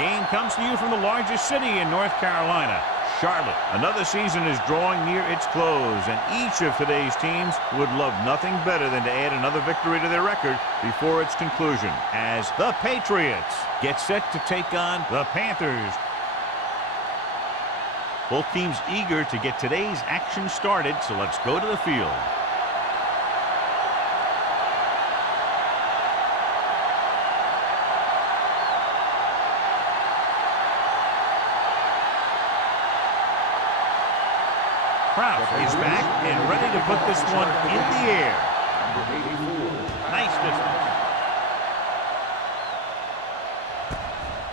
game comes to you from the largest city in North Carolina, Charlotte. Another season is drawing near its close, and each of today's teams would love nothing better than to add another victory to their record before its conclusion, as the Patriots get set to take on the Panthers. Both teams eager to get today's action started, so let's go to the field. Kraft is back and ready to put this one in the air. Nice distance.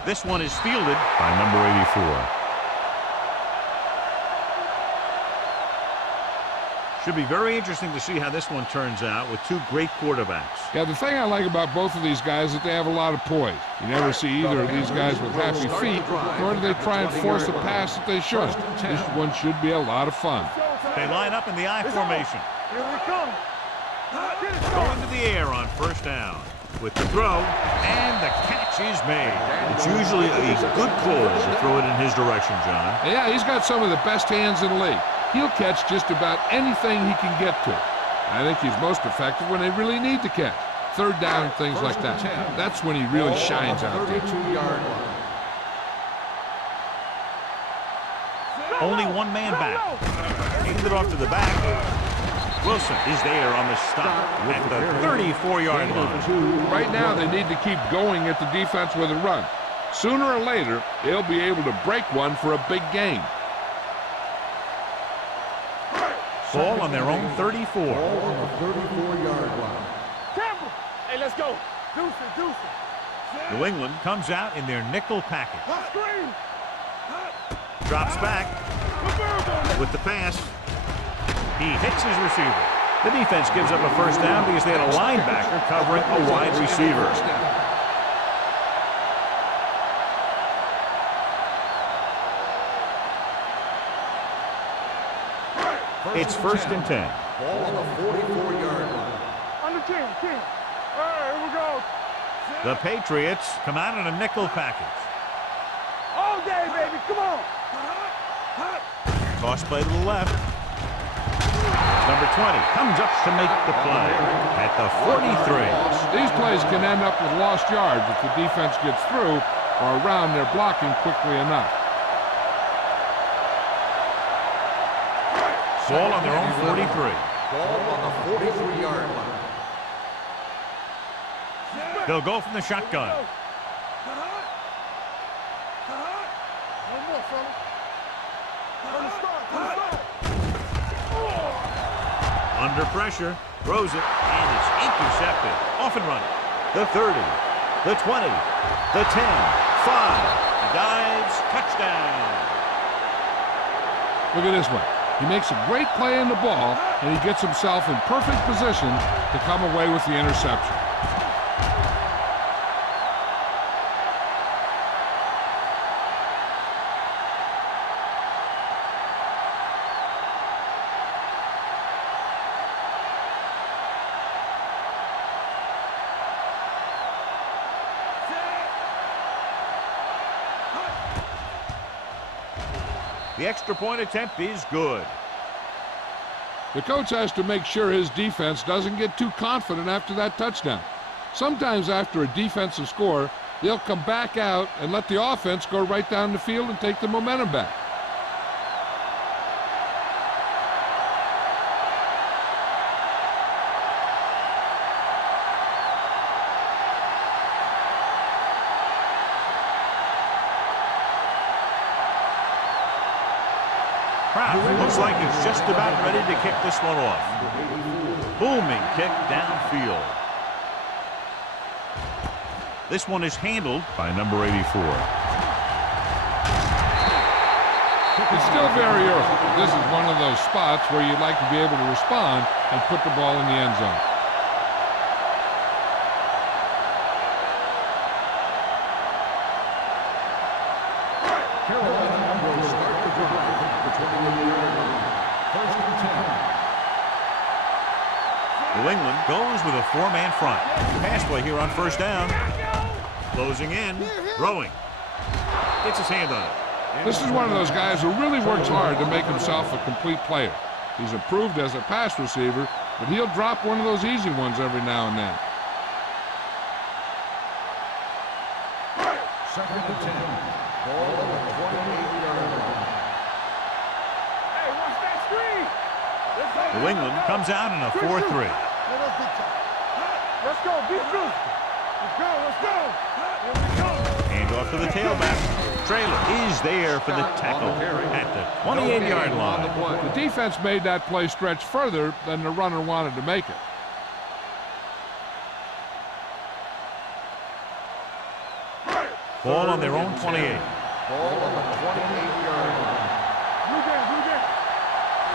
This one is fielded by number 84. Should be very interesting to see how this one turns out with two great quarterbacks. Yeah, the thing I like about both of these guys is that they have a lot of poise. You never see either of these guys with happy feet, nor do they try and force the pass that they should. This one should be a lot of fun. They line up in the I formation. Going to the air on first down. With the throw, and the catch is made. It's usually a good call to throw it in his direction, John. Yeah, he's got some of the best hands in the league. He'll catch just about anything he can get to. I think he's most effective when they really need to catch. Third down, things like that. That's when he really shines out there. Only one man back. Hand it off to the back. Wilson is there on the stop at the 34-yard line. Right now, they need to keep going at the defense with a run. Sooner or later, they'll be able to break one for a big gain. Ball on their own 34. Ball on the 34-yard line. Campbell! Hey, let's go. Deuce it. New England comes out in their nickel package. Drops back with the pass. He hits his receiver. The defense gives up a first down because they had a linebacker covering a wide receiver. It's first and 10. Ball on the 44-yard line. Under 10. All right, here we go. The Patriots come out in a nickel package. All day, baby. Come on. Toss play to the left. Number 20 comes up to make the play at the 43. These plays can end up with lost yards if the defense gets through or around their blocking quickly enough. Ball on their own 43. Ball on the 43-yard line. They'll go from the shotgun. Under pressure, throws it, and it's intercepted. Off and running. The 30, the 20, the 10, 5, dives, touchdown. Look at this one. He makes a great play in the ball, and he gets himself in perfect position to come away with the interception. The extra point attempt is good. The coach has to make sure his defense doesn't get too confident after that touchdown. Sometimes after a defensive score, they'll come back out and let the offense go right down the field and take the momentum back. Looks like he's just about ready to kick this one off. Booming kick downfield. This one is handled by number 84. It's still very early. This is one of those spots where you'd like to be able to respond and put the ball in the end zone. New England goes with a four-man front. Pass play here on first down. Closing in, throwing. gets his hand on it. This is one of those guys who really works hard to make himself a complete player. He's improved as a pass receiver, but he'll drop one of those easy ones every now and then. Second and 10. Ball on the 28-yard line. Hey, watch that screen. New England comes out in a 4-3. Let's go, be true. Let's go, let's go. Here we go. Hand off to the tailback. Traylor is there for the tackle at the 28-yard line. The defense made that play stretch further than the runner wanted to make it. Ball on their own 28. Ball on the 28-yard line. Blue game.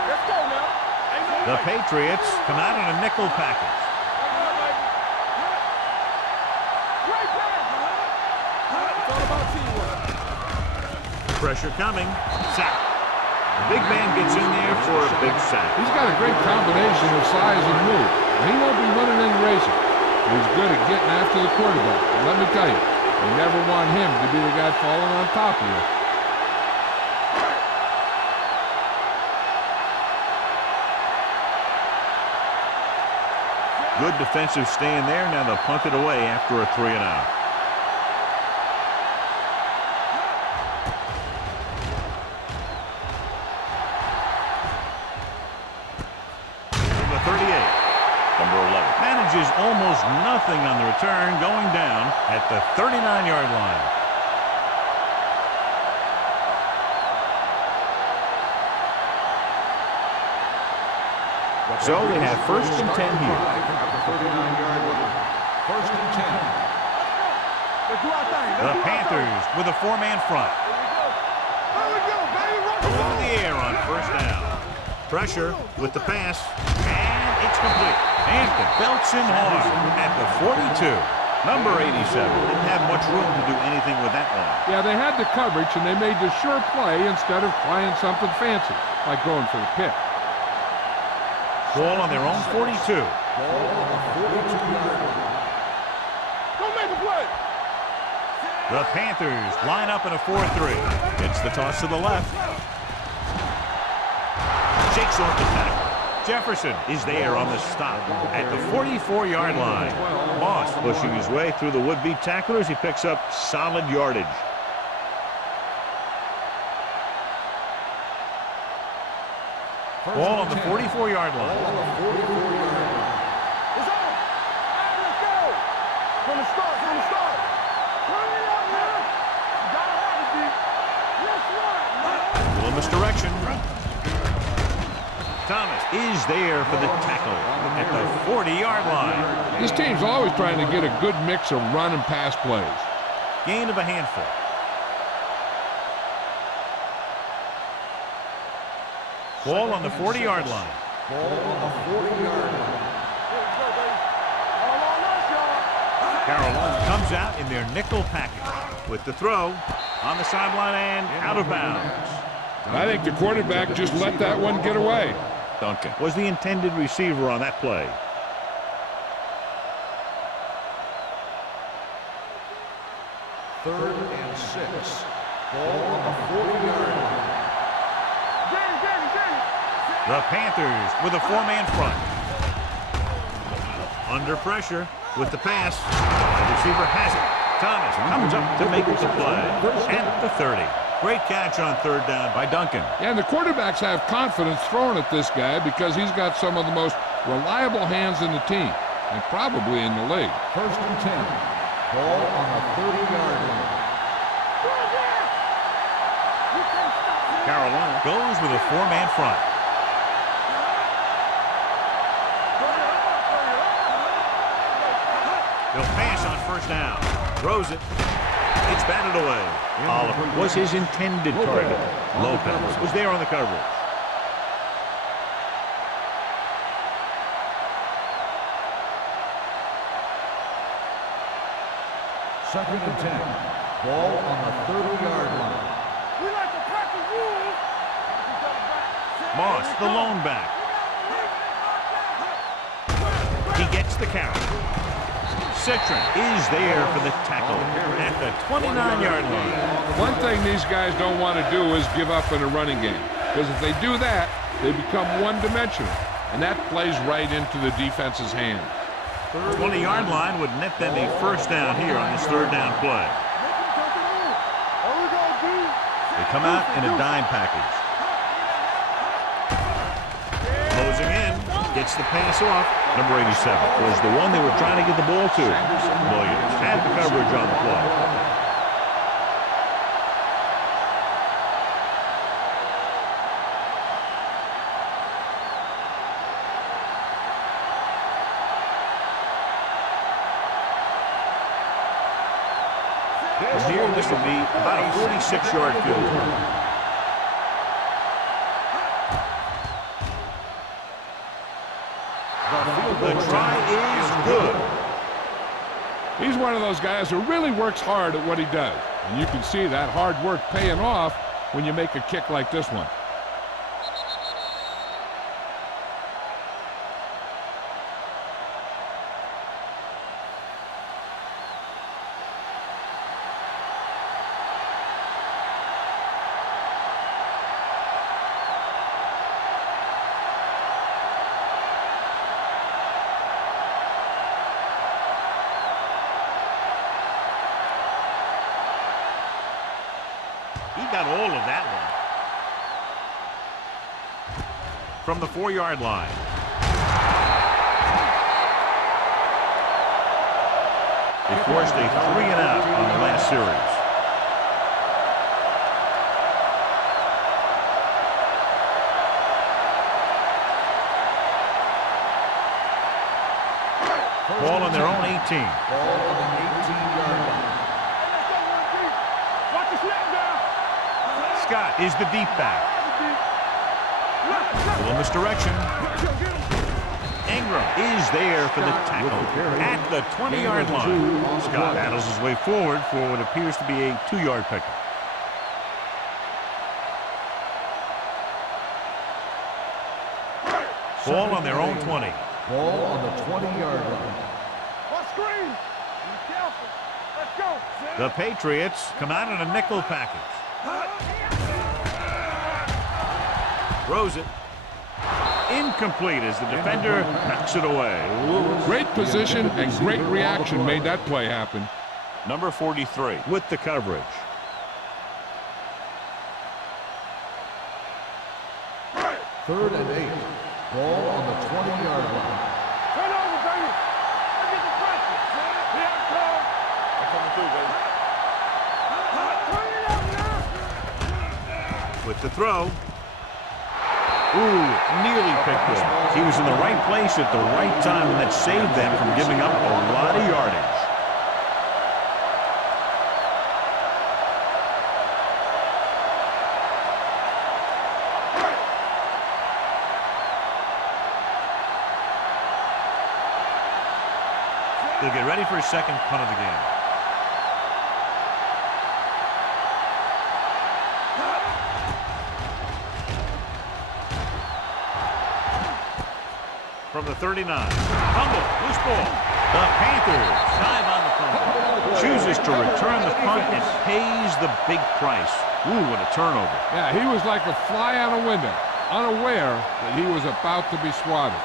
Let's go now. Ain't no The way. Patriots come out in a nickel package. Great pass. It's all about teamwork. Pressure coming. Sack. The big man gets in there for a big sack. He's got a great combination of size and move. He won't be running any racing. He's good at getting after the quarterback. And let me tell you, you never want him to be the guy falling on top of you. Good defensive stand there. Now they'll punt it away after a 3-and-out. From the 38. Number 11 manages almost nothing on the return, going down at the 39-yard line. So they have first and 10 here. At the 39-yard line. First and 10. Let's do our thing. The Panthers with a 4-man front. Here we go, baby. Rock and Over roll. the air on first down. Pressure with the pass, and it's complete. Hampton belts him hard at the 42. Number 87 didn't have much room to do anything with that one. Yeah, they had the coverage, and they made the sure play instead of trying something fancy, like going for the pick. Ball on their own 42. Ball on the 42-yard line. Go make the play. The Panthers line up in a 4-3. Gets the toss to the left. Shakes off the tackle. Jefferson is there on the stop at the 44-yard line. Moss pushing his way through the would-be tacklers. He picks up solid yardage. Ball on the 44-yard line. Ball on the 44-yard line. It's on. Hey, let's go. From the start. Turn it up, man. You gotta have it, D. Yes, one. A little misdirection. Thomas is there for the tackle at the 40-yard line. This team's always trying to get a good mix of run and pass plays. Gain of a handful. Ball on the 40-yard line. Ball on the 40-yard line. Here we go, baby. All on us, y'all. Carolina comes out in their nickel package with the throw on the sideline and out of bounds. I think the quarterback just let that one get away. Duncan was the intended receiver on that play. Third and 6. Ball on the 40-yard line. The Panthers with a 4-man front. Under pressure with the pass. The receiver has it. Thomas comes up to make the play at the 30. Great catch on third down by Duncan. Yeah, and the quarterbacks have confidence throwing at this guy because he's got some of the most reliable hands in the team, and probably in the league. First and 10. Ball on the 30-yard line. Carolina goes with a 4-man front. He'll pass on first down. Throws it. It's batted away. Oliver was his intended target. Lopez was there on the coverage. Second and 10. Ball on the 30-yard line. We like to practice rules. Moss, the lone back. He gets the carry. Citron is there for the tackle at the 29-yard line. One thing these guys don't want to do is give up in a running game, because if they do that, they become one-dimensional, and that plays right into the defense's hand. 20-yard line would net them a first down here on this third down play. They come out in a dime package. Closing in, gets the pass off. Number 87 was the one they were trying to get the ball to. Williams had the coverage on the play. From here, this will be about a 46-yard field goal. The try is good. He's one of those guys who really works hard at what he does. And you can see that hard work paying off when you make a kick like this one. He got all of that one. From the 4-yard line. They forced a 3-and-out on the last series. Ball on their own 18. Ball on the 18-yard line. Scott is the deep back. A little misdirection. Ingram is there for the tackle at the 20-yard line. Scott battles his way forward for what appears to be a 2-yard pickup. Ball on their own 20. Ball on the 20-yard line. Screen. Be careful. Let's go. The Patriots come out in a nickel package. Throws it. Incomplete as the defender knocks it away. Great position and great reaction made that play happen. Number 43 with the coverage. Third and 8. Ball on the 20-yard line. Turn over, baby. Let's get the pressure. Here it comes. I'm coming through, baby. Turn it up now. With the throw. Ooh, nearly picked off. He was in the right place at the right time, and that saved them from giving up a lot of yardage. They'll get ready for a second punt of the game. From the 39. Fumble, loose ball. The Panthers dive on the fumble. Chooses to return the punt and pays the big price. Ooh, what a turnover. Yeah, he was like a fly on a window, unaware that he was about to be swatted.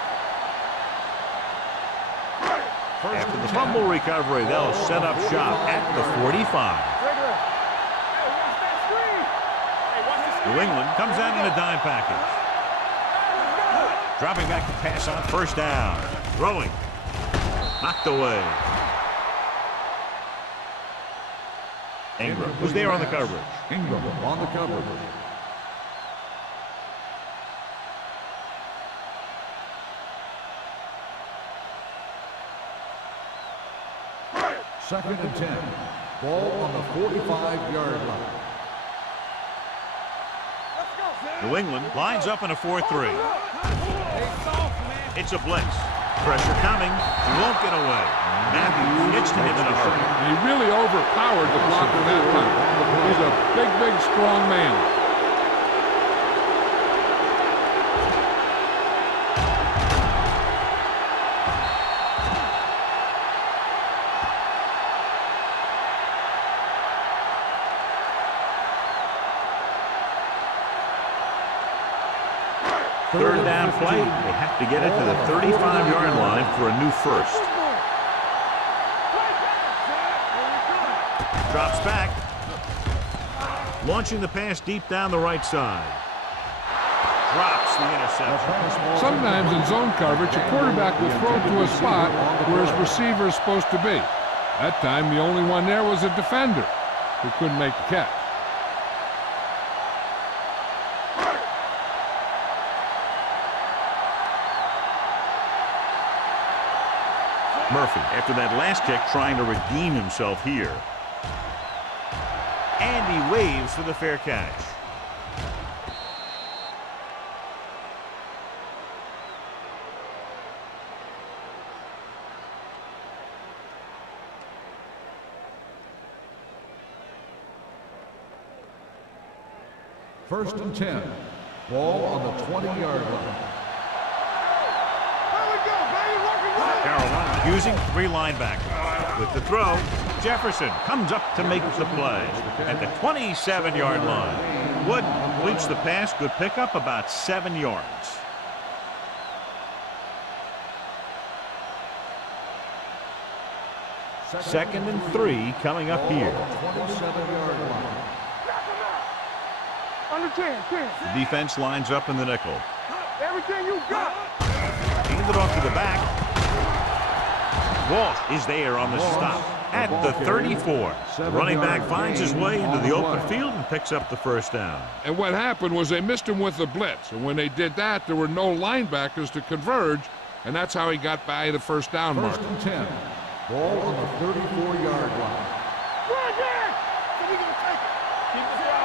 After the fumble recovery, they'll set up shop at the 45. New England comes out in a dime package. Dropping back to pass on first down. Throwing. Knocked away. Ingram was there on the coverage. Ingram on the coverage. Second and 10. Ball on the 45-yard line. New England lines up in a 4-3. It's a blitz. Pressure coming. He won't get away. Matthews gets to him in a hurry. He really overpowered the blocker that time. He's a big, big, strong man. Third down play. They have to get it to the 35-yard line for a new first. Drops back. Launching the pass deep down the right side. Drops the interception. Sometimes in zone coverage, a quarterback will throw to a spot where his receiver is supposed to be. That time, the only one there was a defender who couldn't make the catch. Murphy, after that last kick, trying to redeem himself here. And he waves for the fair catch. First and 10. Ball on the 20-yard line. Carolina using 3 linebackers. With the throw, Jefferson comes up to make the play at the 27-yard line. Wood completes the pass. Good pickup, about 7 yards. Second and 3 coming up here. 27-yard line. Under 10. The defense lines up in the nickel. Everything you got. Handed off to the back. Walt is there on the stop at the 34. The running back finds his way into the open field and picks up the first down. And what happened was they missed him with the blitz. And when they did that, there were no linebackers to converge, and that's how he got by the first down mark. First and 10. Ball on the 34-yard line.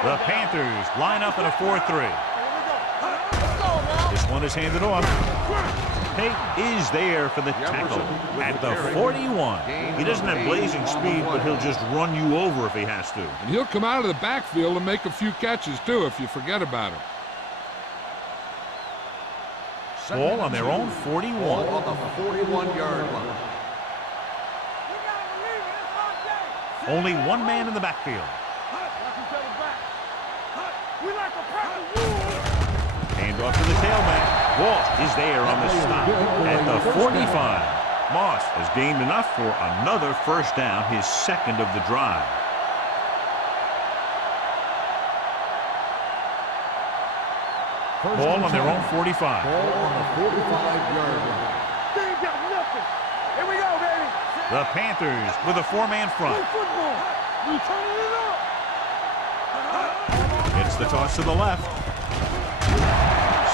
The Panthers line up in a 4-3. This one is handed off. Tate is there for the tackle at the 41. He doesn't have blazing speed, but he'll just run you over if he has to. And he'll come out of the backfield and make a few catches, too, if you forget about him. Ball on their own 41. Ball on the 41-yard line. Only one man in the backfield. Hand off to the tailback. Walt is there on the stop at the 45. Moss has gained enough for another first down, his second of the drive. Ball on their own 45. Ball on the 45-yard line. They ain't got nothing. Here we go, baby. The Panthers with a 4-man front. Play football. We turning it up. It's the toss to the left.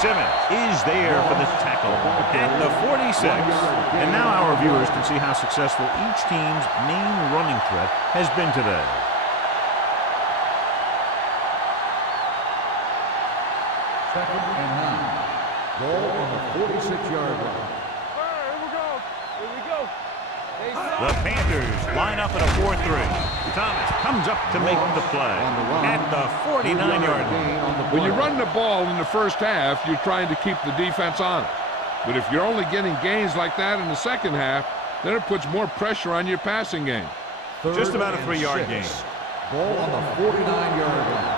Simmons is there for the tackle at the 46. And now our viewers can see how successful each team's main running threat has been today. Second and 9. Ball on the 46-yard line. Here we go. Here we go. The Panthers line up in a 4-3. Thomas comes up to make the play at the 49-yard line. When you run the ball in the first half, you're trying to keep the defense honest. But if you're only getting gains like that in the second half, then it puts more pressure on your passing game. Just about a 3-yard gain. Ball on the 49-yard line.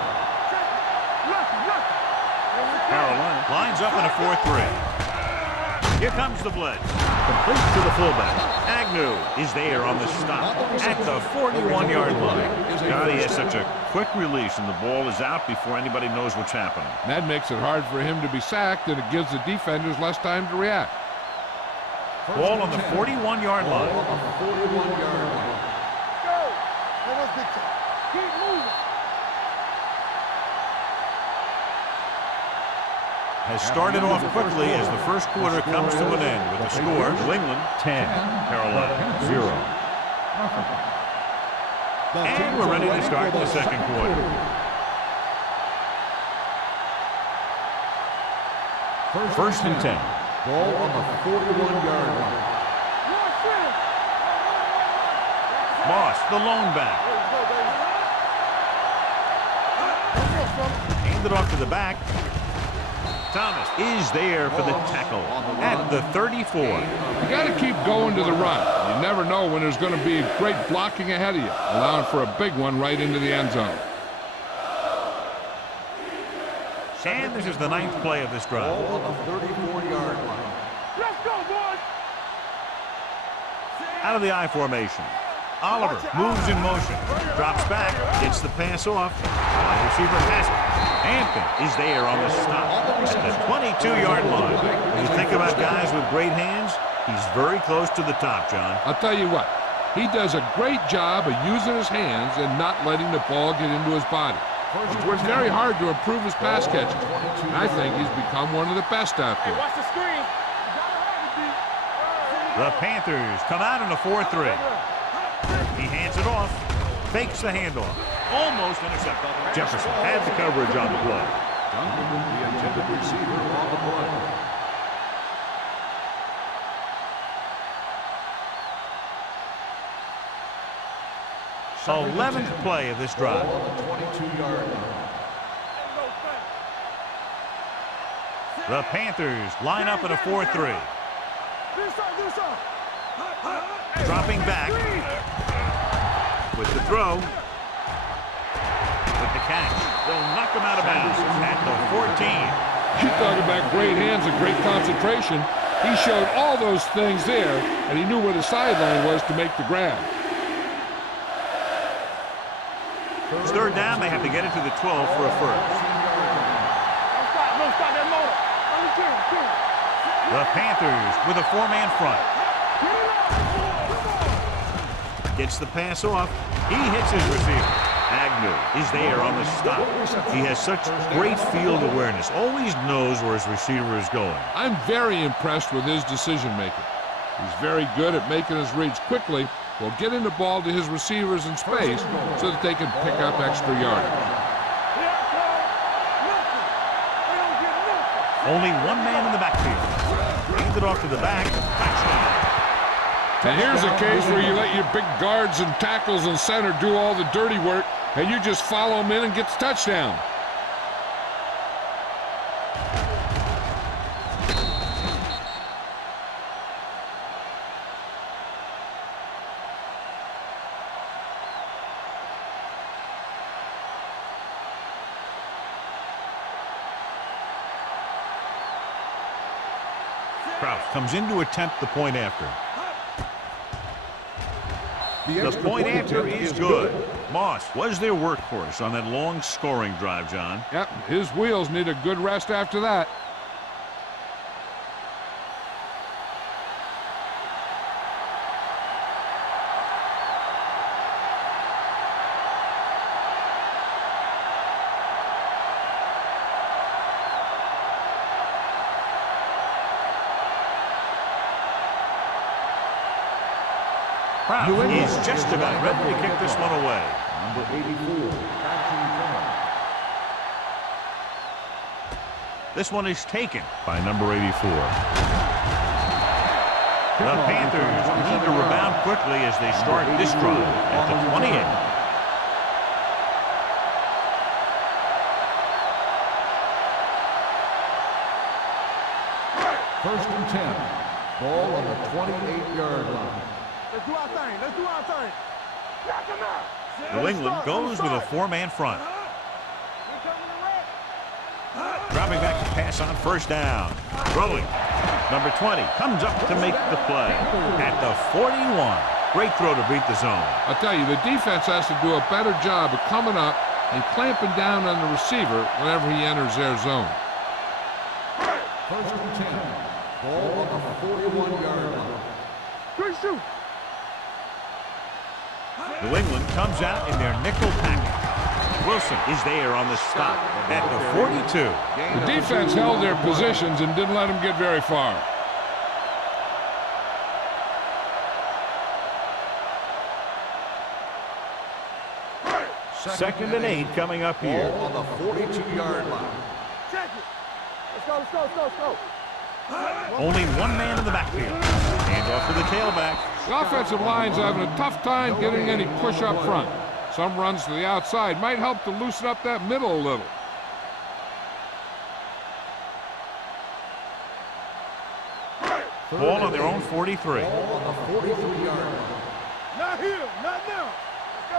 Carolina lines up in a 4-3. Here comes the blitz. Complete to the fullback. Agnew is there on the stop at the 41-yard line. God, he has such a quick release, and the ball is out before anybody knows what's happening. That makes it hard for him to be sacked, and it gives the defenders less time to react. Ball on the 41-yard line. Ball on the 41-yard line. Go. That was big time. Keep moving. Has started off quickly as the first quarter comes to an end with the score: New England 10, Carolina 0. And we're ready to start the second quarter. First and 10. Ball on the 41-yard line. Moss, the lone back. Handed off to the back. Thomas is there for the tackle at the 34. You got to keep going to the run. You never know when there's going to be great blocking ahead of you, allowing for a big one right into the end zone. And this is the 9th play of this drive. Ball on the 34-yard line. Let's go, boys. Out of the I formation. Oliver moves in motion. Drops back. Gets the pass off. Wide receiver has it. Hampton is there on the stop at the 22-yard line. When you think about guys with great hands, he's very close to the top, John. I'll tell you what, he does a great job of using his hands and not letting the ball get into his body. He's worked very hard to improve his pass catching, and I think he's become one of the best out there. Watch the screen. The Panthers come out in a 4-3. He hands it off, fakes the handoff, almost intercepted. Jefferson had the coverage on the play. Duncan, the intended receiver on the play. 11th play of this drive. Ball on the 22-yard line. The Panthers line up in a 4-3. Dropping back with the throw. With the catch. They'll knock him out of bounds at the 14. You talk about great hands and great concentration. He showed all those things there, and he knew where the sideline was to make the grab. It's third down. They have to get it to the 12 for a first. No, stop that motor. The Panthers with a 4-man front. Gets the pass off. He hits his receiver. Agnew is there on the stop. He has such great field awareness. Always knows where his receiver is going. I'm very impressed with his decision making. He's very good at making his reads quickly while getting the ball to his receivers in space so that they can pick up extra yardage. Only one man in the backfield. Hands it off to the back. Touchdown. And here's a case where you let your big guards and tackles and center do all the dirty work, and you just follow them in and get the touchdown. Kraus comes in to attempt the point after. The point after is good. Moss was their workhorse on that long scoring drive, John. Yep, his wheels need a good rest after that. Kraus is just about ready to kick this one away. Number 84, Patrick Tillman. This one is taken by number 84. The Panthers need to rebound quickly as they start this drive at the 28. First and 10. Ball on the 28-yard line. Let's do our thing. Let's do our thing. Knock him out. New England goes with a 4-man front. Dropping back to pass on first down. Throwing. Number 20 comes up to make the play at the 41. Great throw to beat the zone. I'll tell you, the defense has to do a better job of coming up and clamping down on the receiver whenever he enters their zone. First and 10. Ball on the 41-yard line. Good shoot. New England comes out in their nickel package. Wilson is there on the stop at the 42. The defense held their positions and didn't let them get very far. Second and 8 coming up here. Ball on the 42-yard line. Check it. Let's go, let's go, let's go, let's go. Only one man in the backfield. Hand off to the tailback. The offensive line's having a tough time getting any push up front. Some runs to the outside might help to loosen up that middle a little. Ball on their own 43. Ball on the 43-yard line. Not here, not now. Let's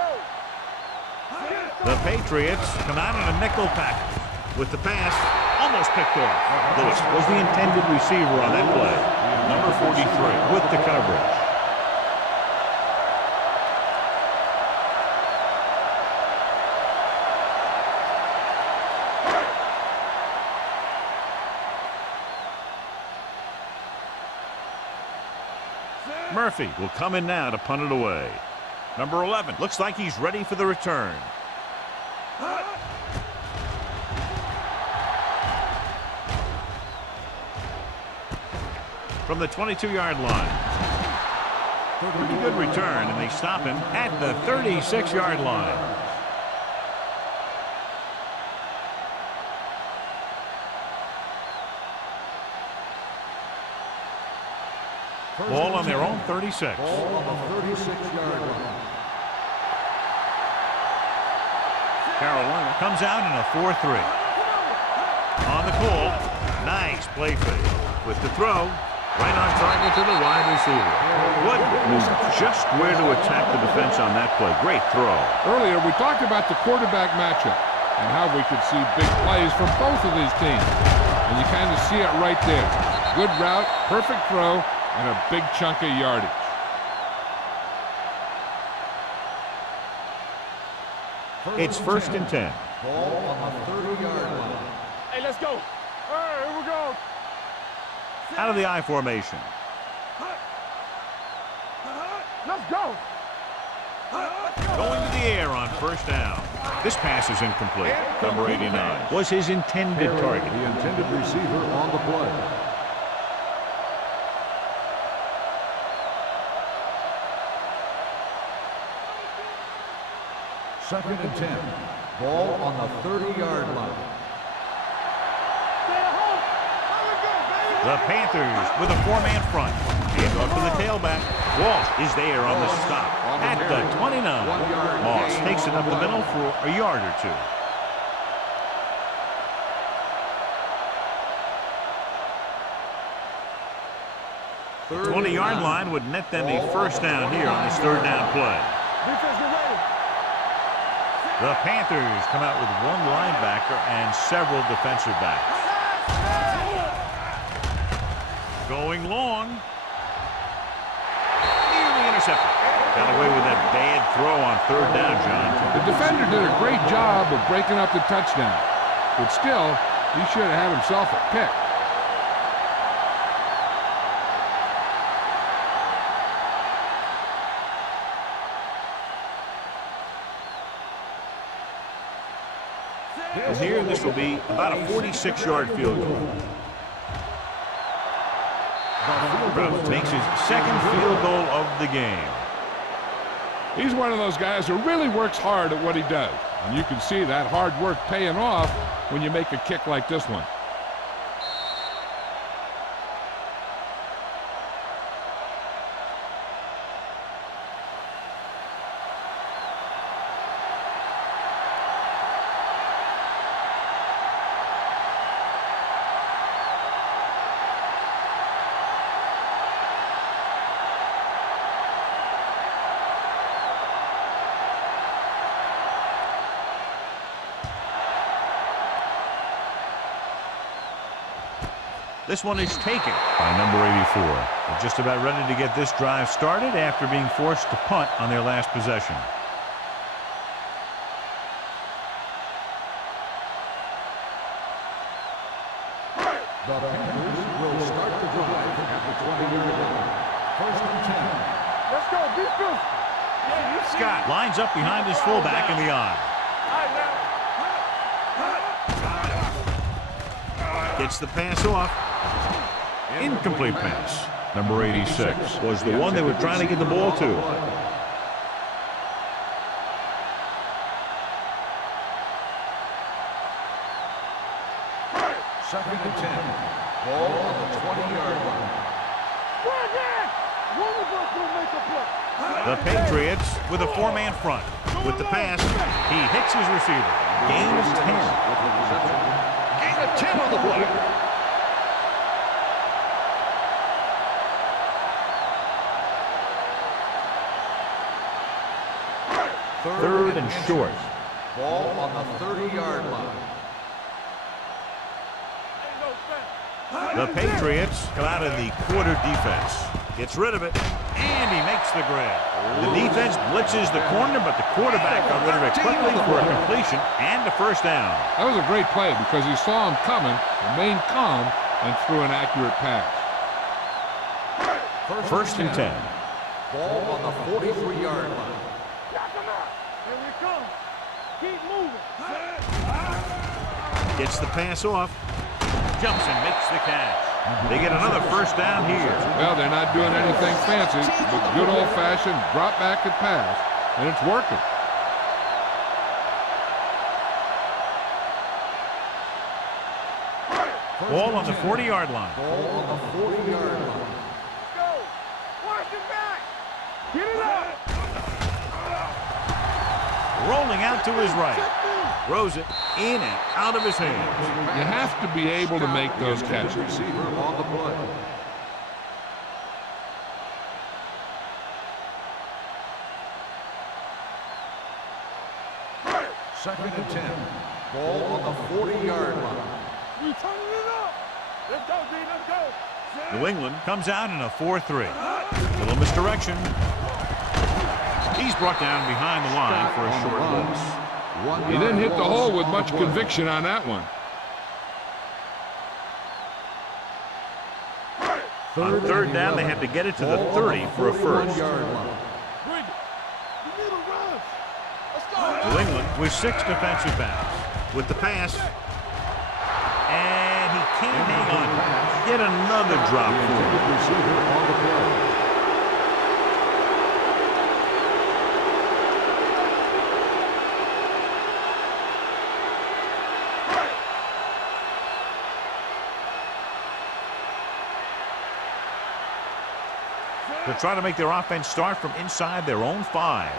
go. The Patriots come out in a nickel package. with the pass. Almost picked off. Lewis was the intended receiver on that play. Number 43 with the coverage. Murphy will come in now to punt it away. Number 11 looks like he's ready for the return. From the 22-yard line. Pretty good return, and they stop him at the 36-yard line. Ball on their own 36. Ball on the 36-yard line. Carolina comes out in a 4-3. On the call, nice play fake. With the throw, right on target to the wide receiver. Wood knew just where to attack the defense on that play. Great throw. Earlier, we talked about the quarterback matchup and how we could see big plays from both of these teams. And you kind of see it right there. Good route, perfect throw, and a big chunk of yardage. It's 1st and 10. Ball on the 30-yard line. Hey, let's go. All right, here we go. Out of the I formation. Let's go. Going to the air on 1st down. This pass is incomplete. Number 89 was his intended target. The intended receiver on the play. Second and 10. Ball on the 30-yard line. The Panthers with a 4-man front. Hand off to the tailback. Walsh is there on the stop at the 29. Moss takes it up the middle for a yard or two. The 20-yard line would net them a 1st down here on this 3rd down play. The Panthers come out with 1 linebacker and several defensive backs. Going long. Nearly intercepted. Got away with that bad throw on 3rd down, John. The defender did a great job of breaking up the touchdown. But still, he should have had himself a pick. And here, this will be about a 46-yard field goal. Brooks makes his 2nd field goal of the game. He's one of those guys who really works hard at what he does. And you can see that hard work paying off when you make a kick like this one. This one is taken by number 84. They're just about ready to get this drive started after being forced to punt on their last possession. The Panthers will start the drive at the 20-yard line. 1st and 10. Let's go. Defense. Scott lines up behind his fullback in the I. Gets the pass off. Incomplete pass. Number 86 was the one they were trying to get the ball to. Second and 10. Ball on the 20-yard line. The Patriots with a 4-man front. With the pass, he hits his receiver. Gain of 10. Gain of 10 on the play. Third and short. Ball on the 30-yard line. The Patriots come out in the quarter defense. Gets rid of it, and he makes the grab. The defense blitzes the corner, but the quarterback got rid of it quickly for a completion and a first down. That was a great play because he saw him coming, remained calm, and threw an accurate pass. First and 10. Ball on the 43-yard line. Here we come. Keep moving. Gets the pass off. Jumps and makes the catch. They get another first down here. Well, they're not doing anything fancy, but good old-fashioned drop back and pass, and it's working. Ball on the 40-yard line. Ball on the 40-yard line. Go. Watch it back. Get it up. Rolling out to his right. Throws it in and out of his hands. You have to be able to make those catches. Receiver on the play. Second and 10. Ball on the 40-yard line. We turning it up. Let's go, D. Let's go. New England comes out in a 4-3. Little misdirection. He's brought down behind the line for a short loss. He didn't hit the hole with much conviction on that one. On third down, they had to get it to the 30 for a first. Bring it. You need a rush. Let's go. New England with 6 defensive backs. With the pass. And he can't hang on. Get another drop for him. Receiver on the play. They're trying to make their offense start from inside their own 5.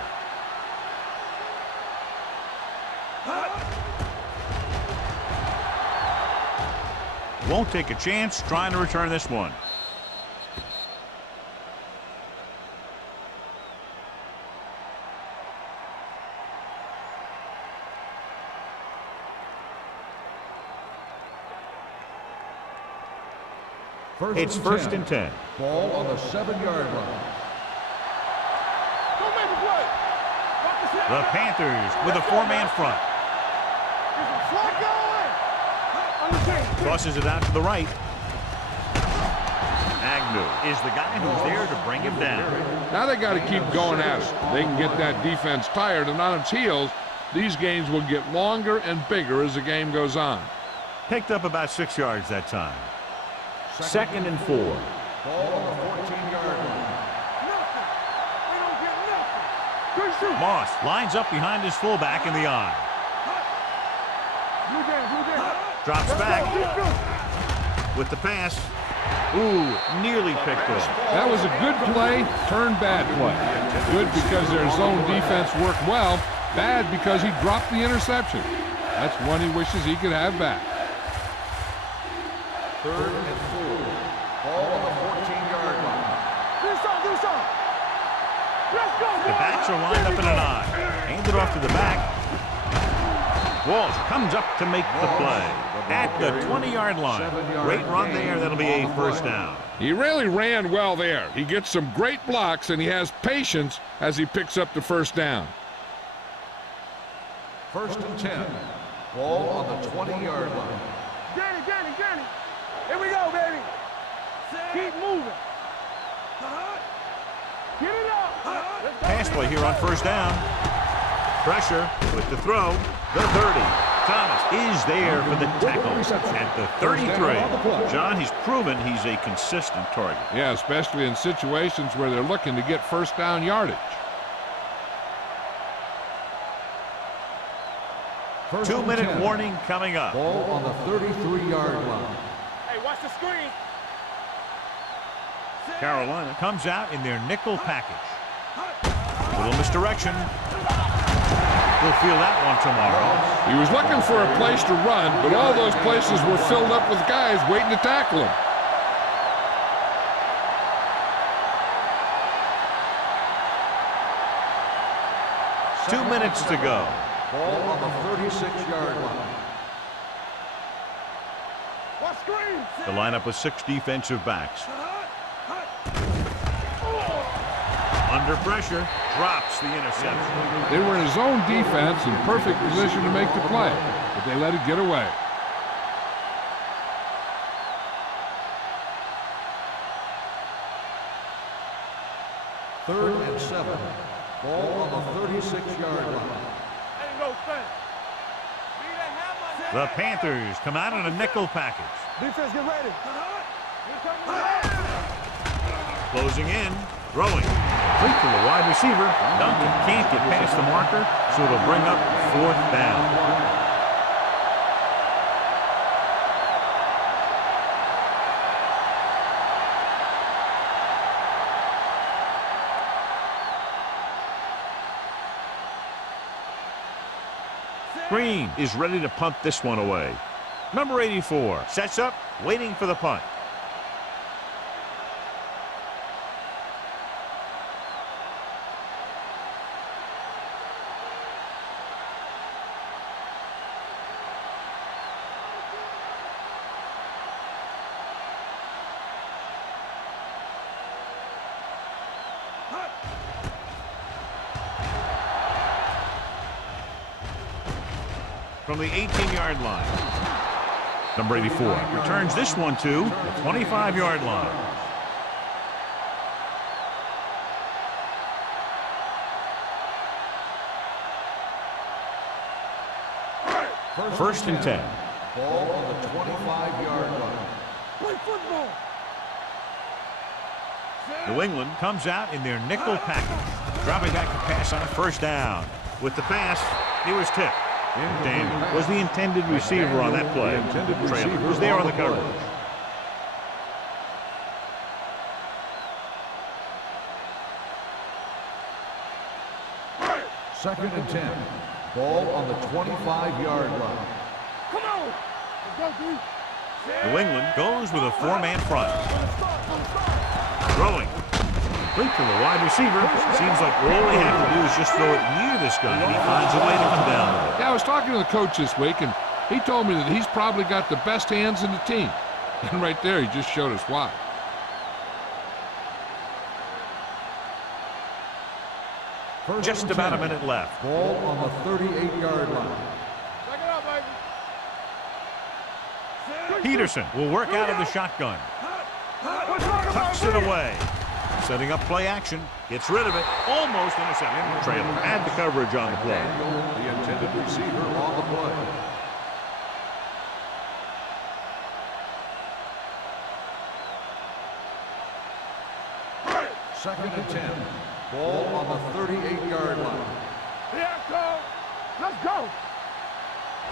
Won't take a chance trying to return this one. It's first and 10. Ball on the 7-yard line. Don't make a play. The Panthers with a 4-man front. Crosses it out to the right. Agnew is the guy who's there to bring him down. Now they got to keep going at it. They can get that defense tired and on its heels. These games will get longer and bigger as the game goes on. Picked up about 6 yards that time. Second and 4. Ball on the 14-yard line. Nothing. We don't get nothing. Good shoot. Moss lines up behind his fullback in the eye. Blue game, blue game. Drops back with the pass. Ooh, nearly picked off. That was a good play, turned bad play. Good because their zone defense worked well. Bad because he dropped the interception. That's one he wishes he could have back. Third and 4. Ball on the 14-yard line. Do something. Let's go, The backs are lined up in an eye. Hand it off to the back. Walsh comes up to make the play at the 20-yard line. Great run there. That'll be a first down. He really ran well there. He gets some great blocks, and he has patience as he picks up the first down. First and 10. Ball on the 20-yard line. Danny. Here we go, baby. Keep moving. Get it up. Let's go, Pass play here on first down. Pressure with the throw. The 30. Thomas is there for the tackle at the 33. John, he's proven he's a consistent target. Yeah, especially in situations where they're looking to get first down yardage. 2-minute warning coming up. Ball on the 33-yard line. Hey, watch the screen. Carolina comes out in their nickel package. Little misdirection. We'll feel that one tomorrow. He was looking for a place to run, but all those places were filled up with guys waiting to tackle him. Two minutes to go. Ball on the 36-yard line. Watch screen. The lineup with 6 defensive backs. Under pressure, drops the interception. They were in zone defense in perfect position to make the play, but they let it get away. Third and 7. Ball on the 36-yard line. Ain't no thing. The Panthers come out in a nickel package. Defense, get ready. Closing in, throwing. Complete to the wide receiver. Duncan can't get past the marker, so it'll bring up 4th down. Green is ready to punt this one away. Number 84 sets up, waiting for the punt. From the 18-yard line. Number 84 returns this one to the 25-yard line. First and 10. Ball on the 25-yard line. Play football. New England comes out in their nickel package. Dropping back to pass on 1st down. With the pass, he was tipped. Dan was the intended receiver on that play. Traylor was there on the coverage. Second and 10. Ball on the 25-yard line. Come on. Let's go, D. New England goes with a 4-man front. Throwing. Complete to the wide receiver. Seems like all they have to do is just throw it near this guy, and he finds a way to come down with it. Yeah, I was talking to the coach this week, and he told me that he's probably got the best hands in the team. And right there, he just showed us why. Just about a minute left. Ball on the 38-yard line. Check it out, baby. Peterson will work out of the shotgun. Tucks it away. Setting up play action. Gets rid of it. Almost intercepted. Traylor had the coverage on the play. The intended receiver on the play. Second and 10. Ball on the 38-yard line. Here I come. Let's go.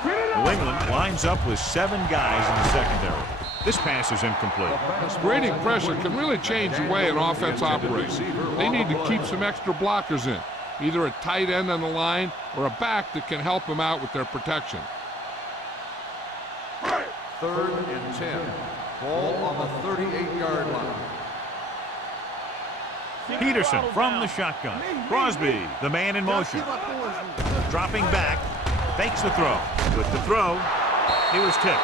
Get it New up. England lines up with 7 guys in the secondary. This pass is incomplete. Grading pressure can really change the way an offense operates. They need to keep some extra blockers in, either a tight end on the line or a back that can help them out with their protection. Third and 10. Ball on the 38-yard line. Peterson from the shotgun. Crosby, the man in motion. Dropping back, fakes the throw. With the throw, he was tipped.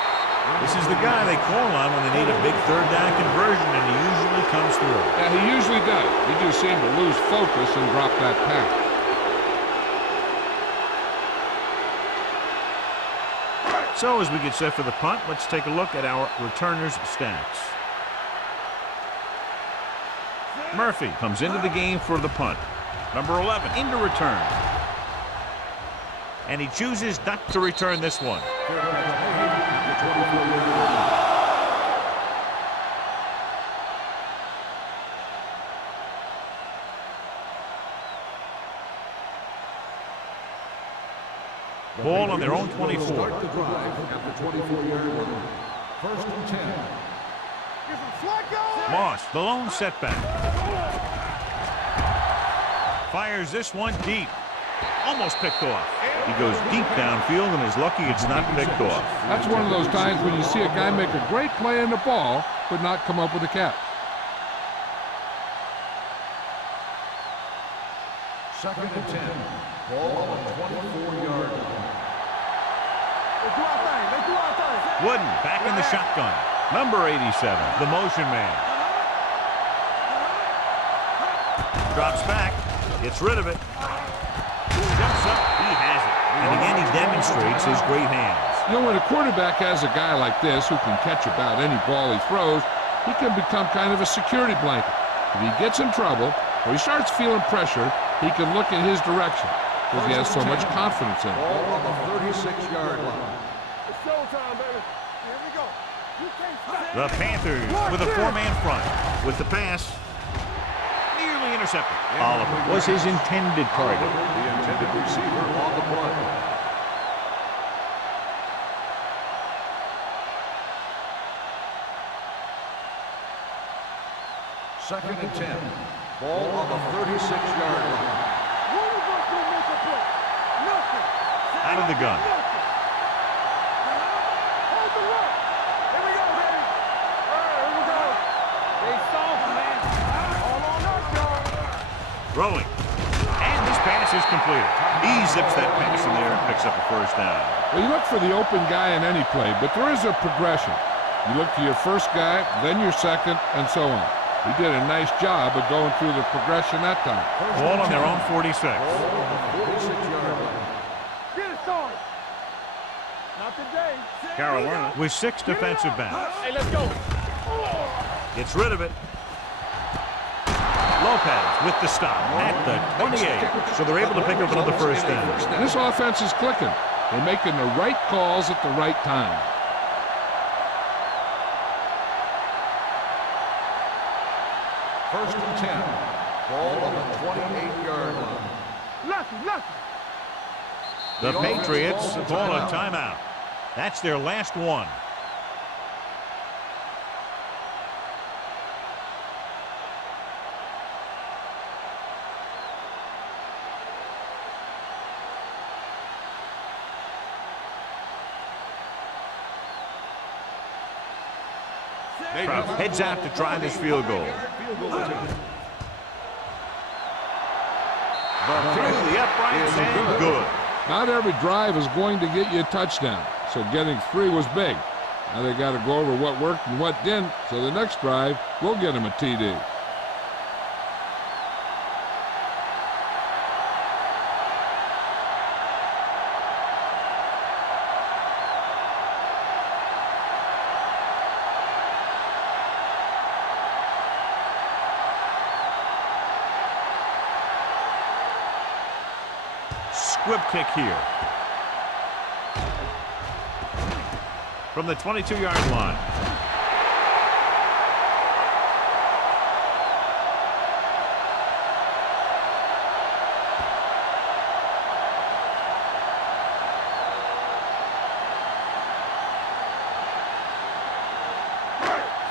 This is the guy they call on when they need a big 3rd down conversion, and he usually comes through. Yeah, he usually does. He just seemed to lose focus and drop that pass. So as we get set for the punt, let's take a look at our returners' stats. Murphy comes into the game for the punt. Number 11 into return. And he chooses not to return this one. Ball on their own 24. Start the drive at the 24-yard line. First and 10. Get some slack going. Moss, the lone setback. Fires this one deep. Almost picked off. He goes deep downfield and is lucky it's not picked off. That's one of those times when you see a guy make a great play on the ball, but not come up with a catch. Second and 10. Ball on the 24-yard line. Let's do our thing. Let's do our thing. Wooden back in the shotgun. Number 87, the motion man. Drops back, gets rid of it. Steps up, he has it. And again, he demonstrates his great hands. You know, when a quarterback has a guy like this who can catch about any ball he throws, he can become kind of a security blanket. If he gets in trouble or he starts feeling pressure, he can look in his direction because he has so much confidence in it. Ball on the 36-yard line. It's showtime, baby. Here we go. You can't stop. The Panthers with a four-man front. With the pass, nearly intercepted. Oliver was his intended target. The intended receiver on the play. Second and 10. Ball on the 36-yard line. What are you going to do to make a play? Nothing. Out of the gun. Nothing. Hold the rock. Here we go, baby. All right, here we go. They soft, man. All on us, y'all. Rolling. And this pass is completed. He zips that pass in there and picks up a first down. Well, you look for the open guy in any play, but there is a progression. You look to your first guy, then your second, and so on. He did a nice job of going through the progression that time. Ball on their own 46. Ball on the 46-yard line. Get it started. Not today. Carolina with 6 defensive backs. Hey, let's go. Gets rid of it. Lopez with the stop at the 28. So they're able to pick up another first down. This offense is clicking. They're making the right calls at the right time. First and 10. Ball on the 28-yard line. Lucky. The Patriots call a timeout. That's their last one. Heads out to try this field goal. Through the uprights and good. Not every drive is going to get you a touchdown, so getting 3 was big. Now they got to go over what worked and what didn't, so the next drive will get them a TD. Squib kick here. From the 22-yard line.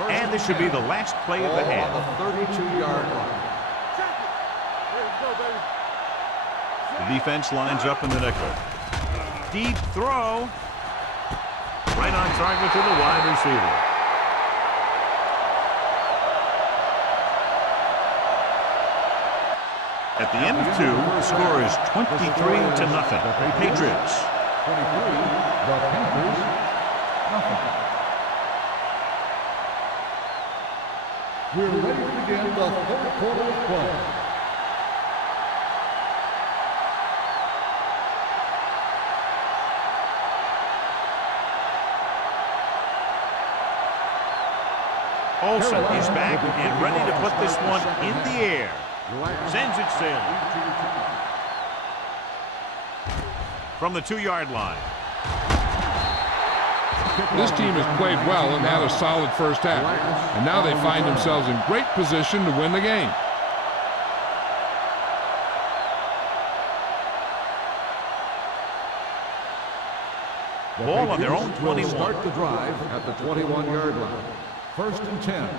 And this should be the last play of the half. On the 32-yard line. Here we go, baby. The defense lines up in the nickel. Deep throw. Right on target to the wide receiver. At the end of 2, the score is 23-0. Patriots. 23, the Panthers, nothing. We're ready to begin the third quarter of play. Olsen is back and ready to put this one in the air. Sends it sailing. From the 2-yard line. This team has played well and had a solid first half, and now they find themselves in great position to win the game. Ball on their own 21. Start the drive at the 21-yard line. First and 10.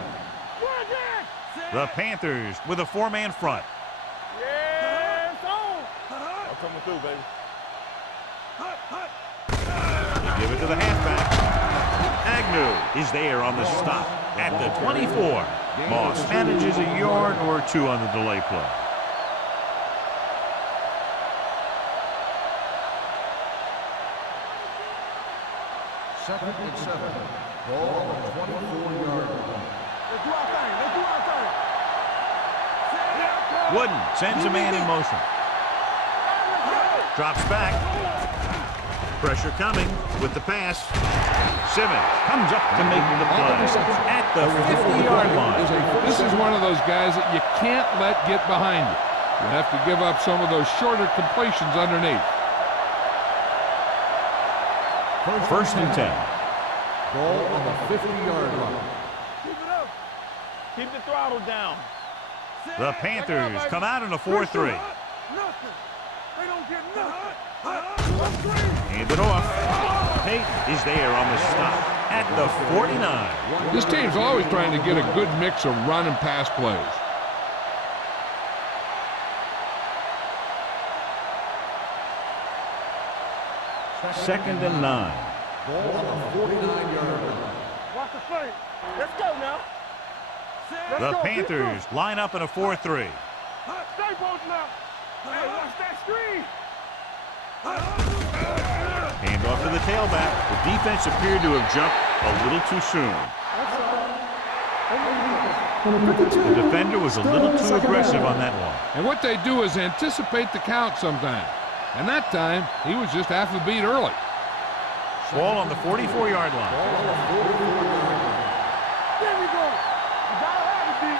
The Panthers with a 4-man front. Yeah, it's on. I'm coming through, baby. They give it to the halfback. Agnew is there on the stop at the 24. Moss manages a yard or 2 on the delay play. Second and 7. Ball on the 24-yard line. Let's do our thing. Let's do our thing. Wooden sends a man in motion. Drops back. Pressure coming with the pass. Simmons comes up to make the play at the 50-yard line. This is one of those guys that you can't let get behind you. You have to give up some of those shorter completions underneath. First and 10. Ball on the 50-yard line. Keep it up. Keep the throttle down. The Panthers come out in a 4-3. Nothing. They don't get nothing. Hand it off. Payton is there on the stop at the 49. This team's always trying to get a good mix of run and pass plays. Second and 9. Ball on the 49-yard line. Watch the play. Let's go now. The Panthers line up in a 4-3. Stay both now. Hey, watch that screen. Hand off to the tailback. The defense appeared to have jumped a little too soon. The defender was a little too aggressive on that one. And what they do is anticipate the count sometimes. And that time, he was just half a beat early. Ball on the 44-yard line. There we go. You gotta have it, D.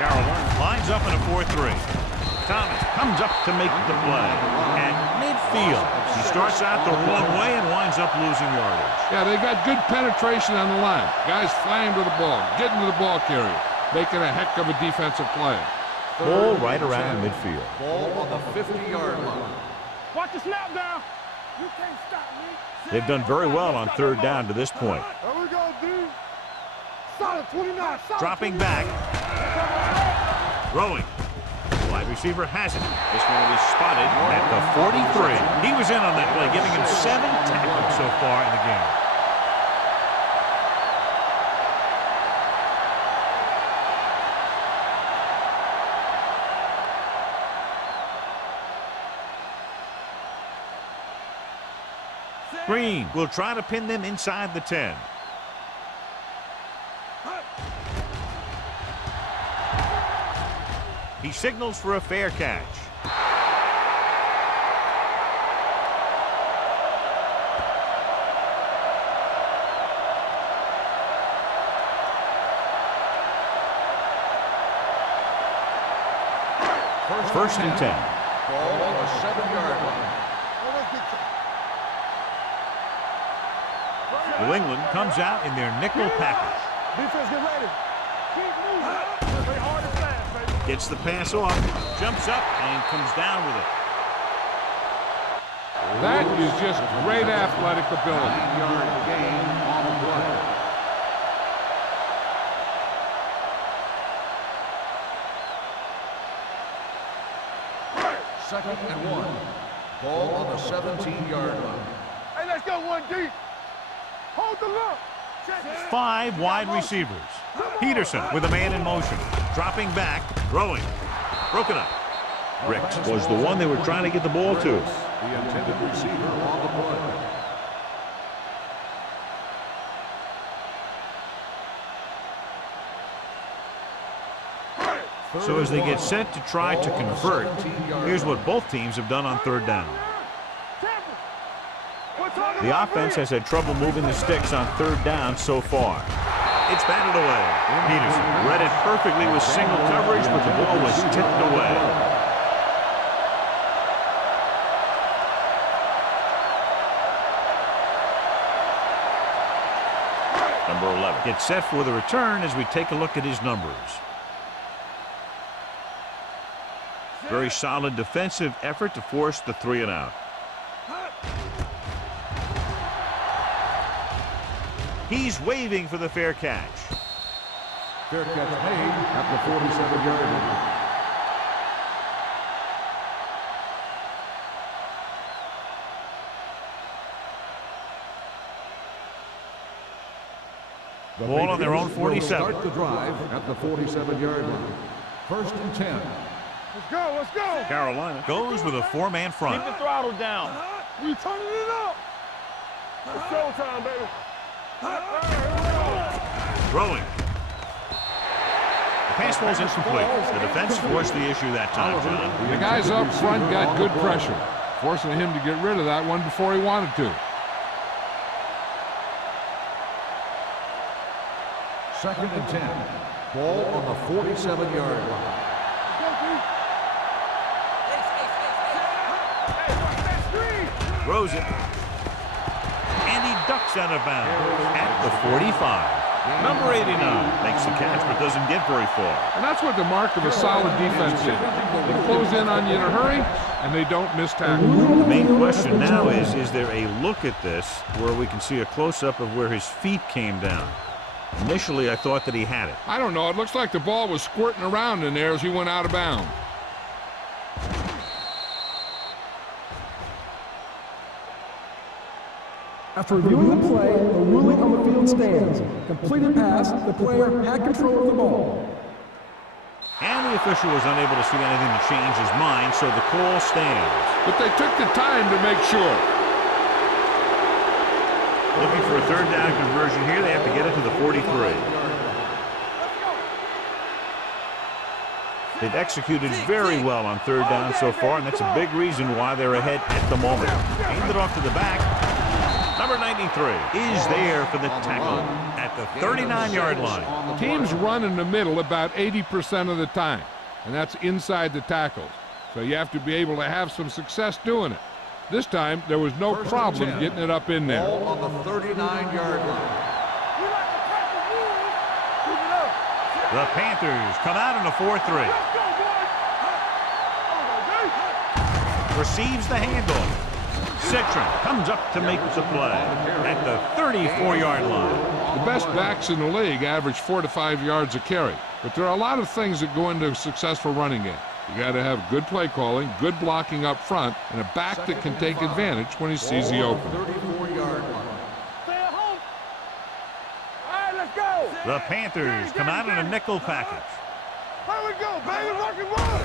Carolina lines up in a 4-3. Thomas comes up to make the play. At midfield, he starts out the wrong way and winds up losing yardage. Yeah, they got good penetration on the line. Guys flying to the ball, getting to the ball carrier, making a heck of a defensive play. Ball right around midfield. Ball on the 50-yard line. Watch the snap down. You can't stop me. They've done very well on third down to this point. There we go, D. Solid 29. Solid Dropping 29. back. Throwing. Wide receiver has it. This one will be spotted at the 43. He was in on that play, giving him 7 tackles so far in the game. Green will try to pin them inside the 10. He signals for a fair catch. First and 10. Ball on the 7-yard line. New England comes out in their nickel package. Defense, get ready. Keep moving. Play hard and fast, baby. Gets the pass off, jumps up, and comes down with it. That is just great athletic ability. 9-yard gain on the play. Second and 1. Ball on the 17-yard line. Hey, let's go, 1D. Hold the look. 5 wide receivers. Peterson with a man in motion. Dropping back, throwing. Broken up. Ricks was the one they were trying to get the ball to. The intended receiver on the play. So as they get set to try to convert, here's what both teams have done on third down. The offense has had trouble moving the sticks on third down so far. It's batted away. Peterson read it perfectly with single coverage, but the ball was tipped away. Number 11 gets set for the return as we take a look at his numbers. Very solid defensive effort to force the 3 and out. He's waving for the fair catch. Fair catch made at the 47-yard line. Ball on their own 47. Start the drive at the 47-yard line. First and 10. Let's go, let's go. Carolina goes with a 4-man front. Keep the throttle down. We turning it up. It's showtime, baby. Throwing. The pass falls incomplete. The defense forced the issue that time, John. The guys up front got good pressure, forcing him to get rid of that one before he wanted to. Second and 10. Ball on the 47-yard line. Throws it. And he ducks out of bounds at the 45. Number 89 makes the catch but doesn't get very far. And that's what the mark of a solid defense is. They close in on you in a hurry, and they don't miss tackle. The main question now is there a look at this where we can see a close-up of where his feet came down? Initially, I thought that he had it. I don't know. It looks like the ball was squirting around in there as he went out of bounds. After reviewing the play, the ruling on the field stands. Completed pass, the player had control of the ball. And the official was unable to see anything to change his mind, so the call stands. But they took the time to make sure. Looking for a third down conversion here. They have to get it to the 43. They've executed very well on third down so far, and that's a big reason why they're ahead at the moment. Aimed it off to the back. Number 93 is there for the tackle at the 39-yard line. Teams run in the middle about 80% of the time, and that's inside the tackles. So you have to be able to have some success doing it. This time, there was no problem getting it up in there. Ball on the 39-yard line. The Panthers come out in a 4-3. Receives the handoff. Citron comes up to make the play at the 34-yard line. The best backs in the league average 4 to 5 yards a carry, but there are a lot of things that go into a successful running game. You got to have good play calling, good blocking up front, and a back that can take advantage when he sees the opening. 34-yard line. Stay at home. All right, let's go. The Panthers come out in a nickel package. Here we go, baby. Rock and roll.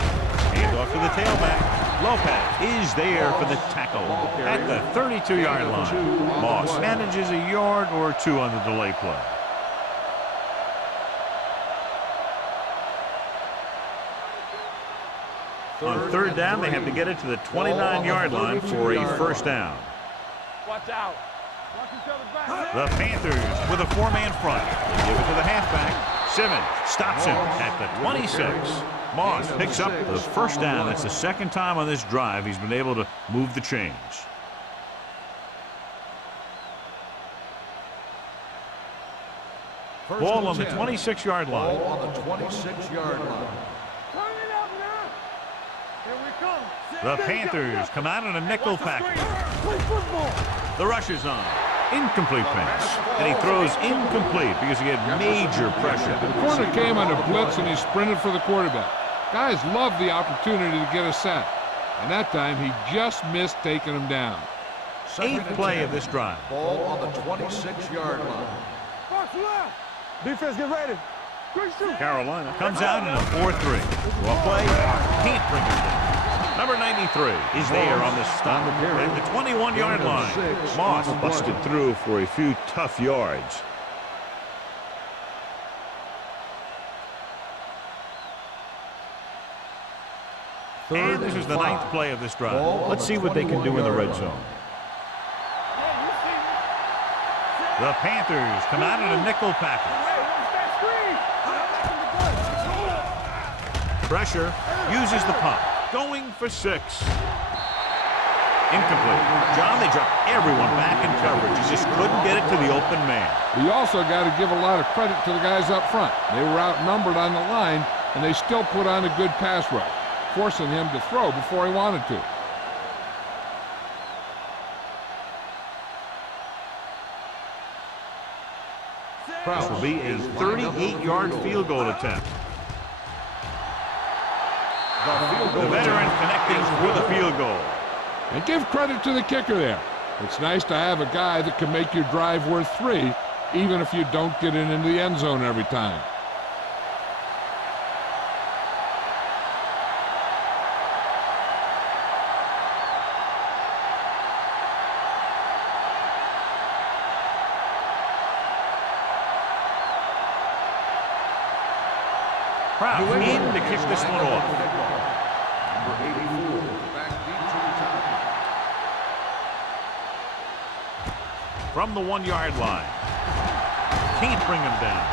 Hand off to the tailback. Lopez is there for the tackle at the 32-yard line. Moss manages a yard or two on the delay play. On third down, they have to get it to the 29-yard line for a first down. Watch out. Watch each other back. The Panthers with a four-man front. They give it to the halfback. Simmons stops him at the 26. Moss picks up the first down. That's the second time on this drive he's been able to move the chains. Ball on the 26-yard line. Ball on the 26-yard line. Turn it up now. Here we come. The Panthers come out in a nickel package. Play football. The rush is on. Incomplete pass. And he throws incomplete because he had major pressure. The corner came on a blitz and he sprinted for the quarterback. Guys love the opportunity to get a sack. And that time he just missed taking him down. Eighth play of this drive. Ball on the 26-yard line. Box left. Defense, get ready. Quick shoot. Carolina comes out in a 4-3. Well play, can't bring it down. Number 93 is there on the stop at the 21-yard line. Moss busted through for a few tough yards. And this is the ninth play of this drive. Let's see what they can do in the red zone. The Panthers come out in a nickel package. Pressure, uses the pump, going for 6. Incomplete. John, they dropped everyone back in coverage. He just couldn't get it to the open man. You also got to give a lot of credit to the guys up front. They were outnumbered on the line, and they still put on a good pass rush, forcing him to throw before he wanted to. This will be a 38-yard field goal attempt. The veteran connecting for the field goal. And give credit to the kicker there. It's nice to have a guy that can make your drive worth 3, even if you don't get it into the end zone every time. Proud in to kick this one off. Number 84, back deep to return. From the 1-yard line. Can't bring him down.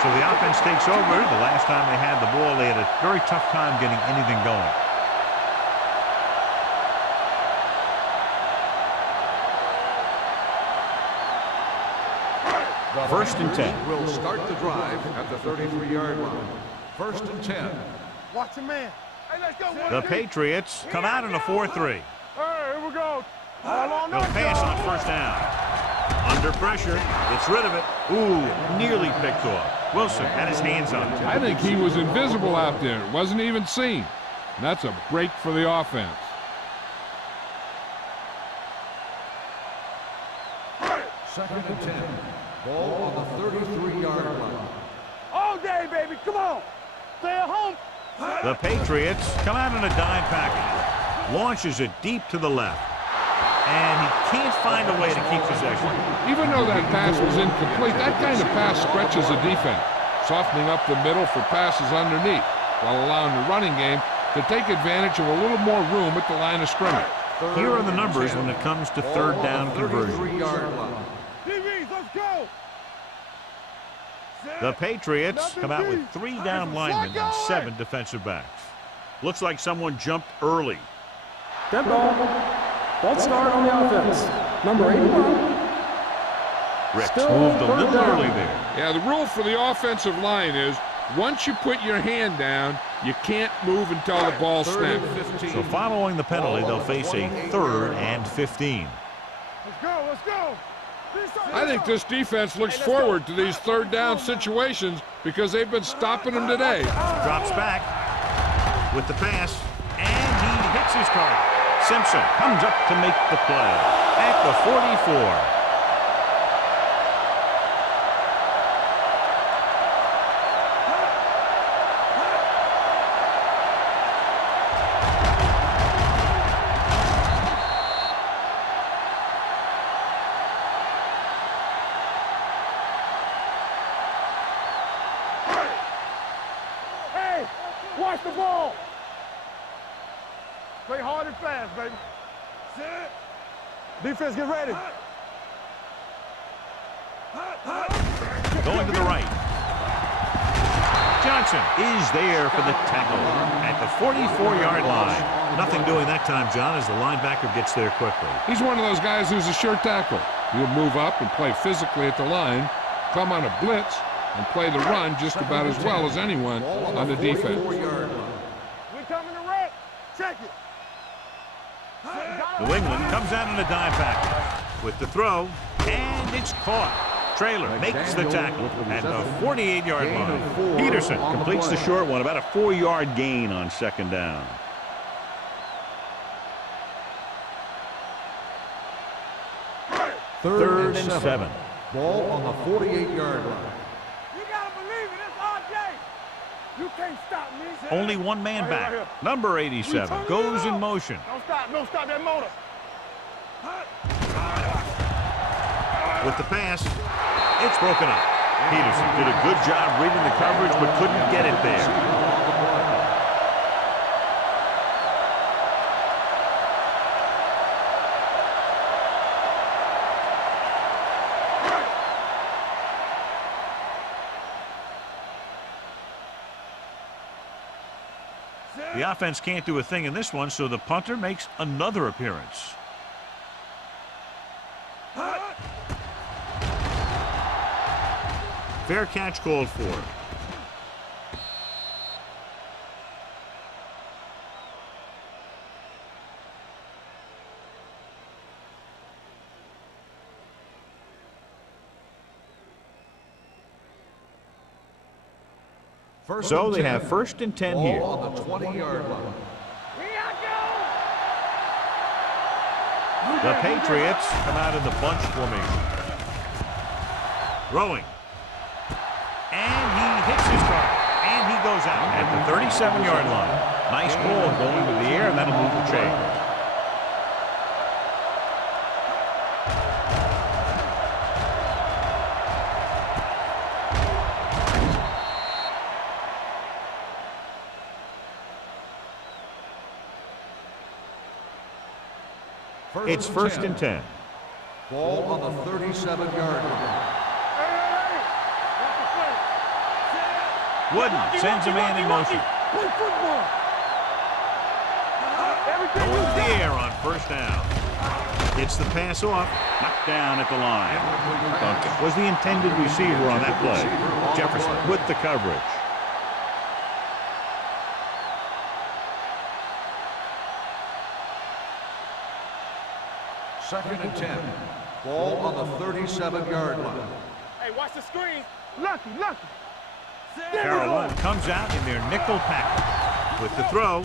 So the offense takes over. The last time they had the ball, they had a very tough time getting anything going. First and 10. Will start the drive at the 33-yard line. First and 10. Watch your man. Hey, let's go. The Patriots come out in a 4-3. Hey, here we go. All on They'll that pass side. on first down. Under pressure, gets rid of it. Ooh, nearly picked off. Wilson had his hands on it. I think he was invisible out there. Wasn't even seen. And that's a break for the offense. Second and 10. Ball on the 33-yard line. All day, baby. Come on. Stay at home. The Patriots come out in a dime package. Launches it deep to the left. And he can't find a way to keep possession. Even though that pass was incomplete, that kind of pass stretches a defense, softening up the middle for passes underneath, while allowing the running game to take advantage of a little more room at the line of scrimmage. Here are the numbers when it comes to third down conversion. 33-yard line. DBs, let's go. The Patriots come out with 3 down linemen and 7 defensive backs. Looks like someone jumped early. Dead ball. False start on the offense. Number 81. Ricks Still moved a third little down. early there. Yeah, the rule for the offensive line is once you put your hand down, you can't move until the ball Third snaps. and 15. So following the penalty, they'll face a 3rd and 15. Let's go. Let's go. I think this defense looks forward to these third down situations because they've been stopping them today. Drops back with the pass, and he hits his target. Simpson comes up to make the play at the 44. Hey, watch the ball. Play hard and fast, baby. Defense, get ready. Going to the right. Johnson is there for the tackle at the 44-yard line. Nothing doing that time, John, as the linebacker gets there quickly. He's one of those guys who's a sure tackle. He'll move up and play physically at the line, come on a blitz, and play the run just about as well as anyone on the defense. 44-yard line. We coming to wreck. Check it. New England comes out in a dime package with the throw, and it's caught. Traylor makes the tackle at the 48-yard line. Peterson completes the short one, about a 4-yard gain on second down. Third and 7. Ball on the 48-yard line. You gotta believe it. It's our day. You can't stop me. Only one man Right back. here. Number 87 goes in motion. Don't stop that motor. With the pass, it's broken up. Peterson did a good job reading the coverage, but couldn't get it there. The offense can't do a thing in this one, so the punter makes another appearance. Fair catch called for. So they have first and 10 here. Ball on the 20-yard line. The Patriots come out in the bunch formation. Throwing. And he hits his target. And he goes out at the 37-yard line. Nice ball going to the air, and that'll move the chain. It's first and 10. Ball on the 37-yard line. Wooden sends a man in motion. Play football. Everything Going you to the got. air on first down. Gets the pass off. Knocked down at the line. Duncan was the intended receiver on that play. Jefferson with the coverage. Second and 10. Ball on the 37-yard line. Hey, watch the screen. Lucky. Carolina comes out in their nickel package. With the throw,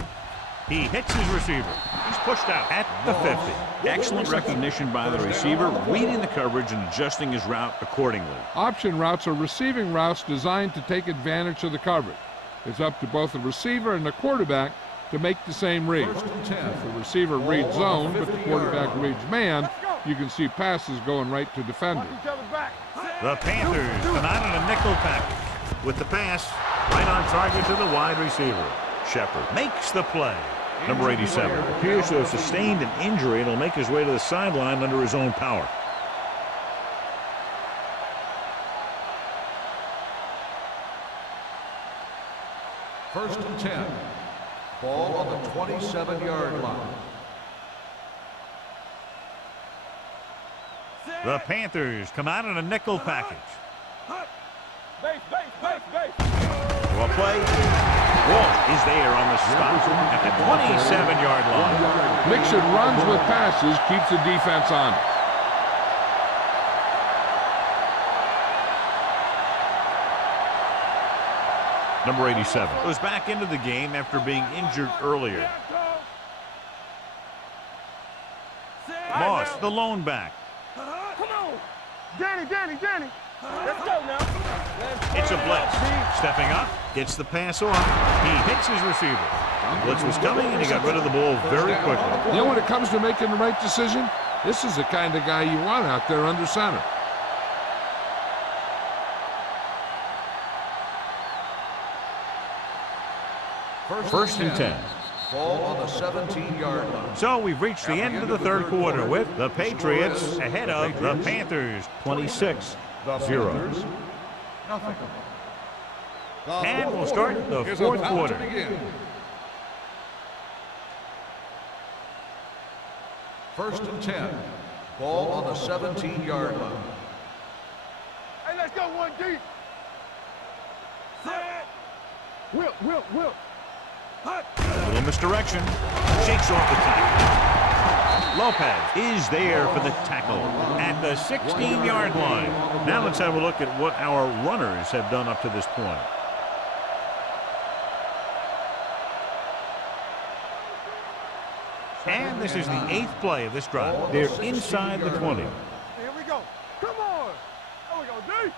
he hits his receiver. He's pushed out at the 50. Excellent recognition by the receiver, reading the coverage and adjusting his route accordingly. Option routes are receiving routes designed to take advantage of the coverage. It's up to both the receiver and the quarterback to make the same read. First and 10. If the receiver reads zone, but the quarterback reads man, you can see passes going right to defenders. Watch each other back. The Panthers come out in a nickel package. With the pass, right on target to the wide receiver. Shepard makes the play. Number 87 appears to have sustained an injury and will make his way to the sideline under his own power. First and 10. Ball on the 27-yard line. The Panthers come out in a nickel package. Base. Well play. Walsh is there on the spot at the 27-yard line. Mixon runs with passes, keeps the defense honest. Number 87 goes back into the game after being injured earlier. Moss, the lone back. Come on. Danny. Let's go now. It's a blitz. Stepping up, gets the pass off. He hits his receiver. Blitz was coming, and he got rid of the ball very quickly. You know, when it comes to making the right decision, this is the kind of guy you want out there under center. First and 10. Ball on the 17-yard line. So we've reached the end of the third quarter with the Patriots ahead of the Panthers 26-0. Nothing. And we'll start the fourth quarter. First and 10. Ball on the 17-yard line. Hey, let's go one deep. Will. A little misdirection. Shakes off the tackle. Lopez is there for the tackle at the 16-yard line. Now let's have a look at what our runners have done up to this point. And this is the 8th play of this drive. They're inside the 20. Here we go. Come on. There we go, deep.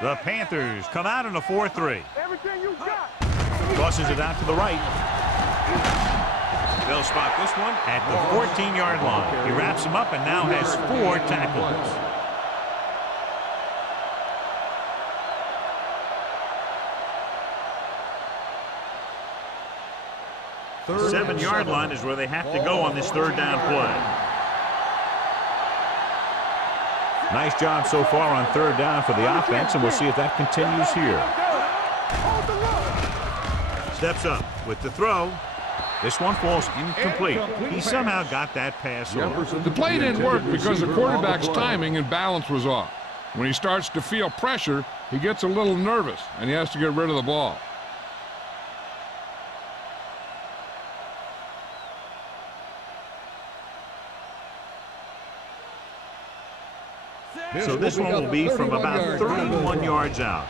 The Panthers come out in a 4-3. Everything you got. Tosses it out to the right. They'll spot this one at the 14-yard line. He wraps him up and now has 4 tackles. The 7-yard line is where they have to go on this third down play. Nice job so far on third down for the offense, and we'll see if that continues here. Steps up with the throw. This one falls incomplete. He somehow got that pass off. The play didn't work because the quarterback's timing and balance was off. When he starts to feel pressure, he gets a little nervous, and he has to get rid of the ball. So this one will be from about 31 yards out.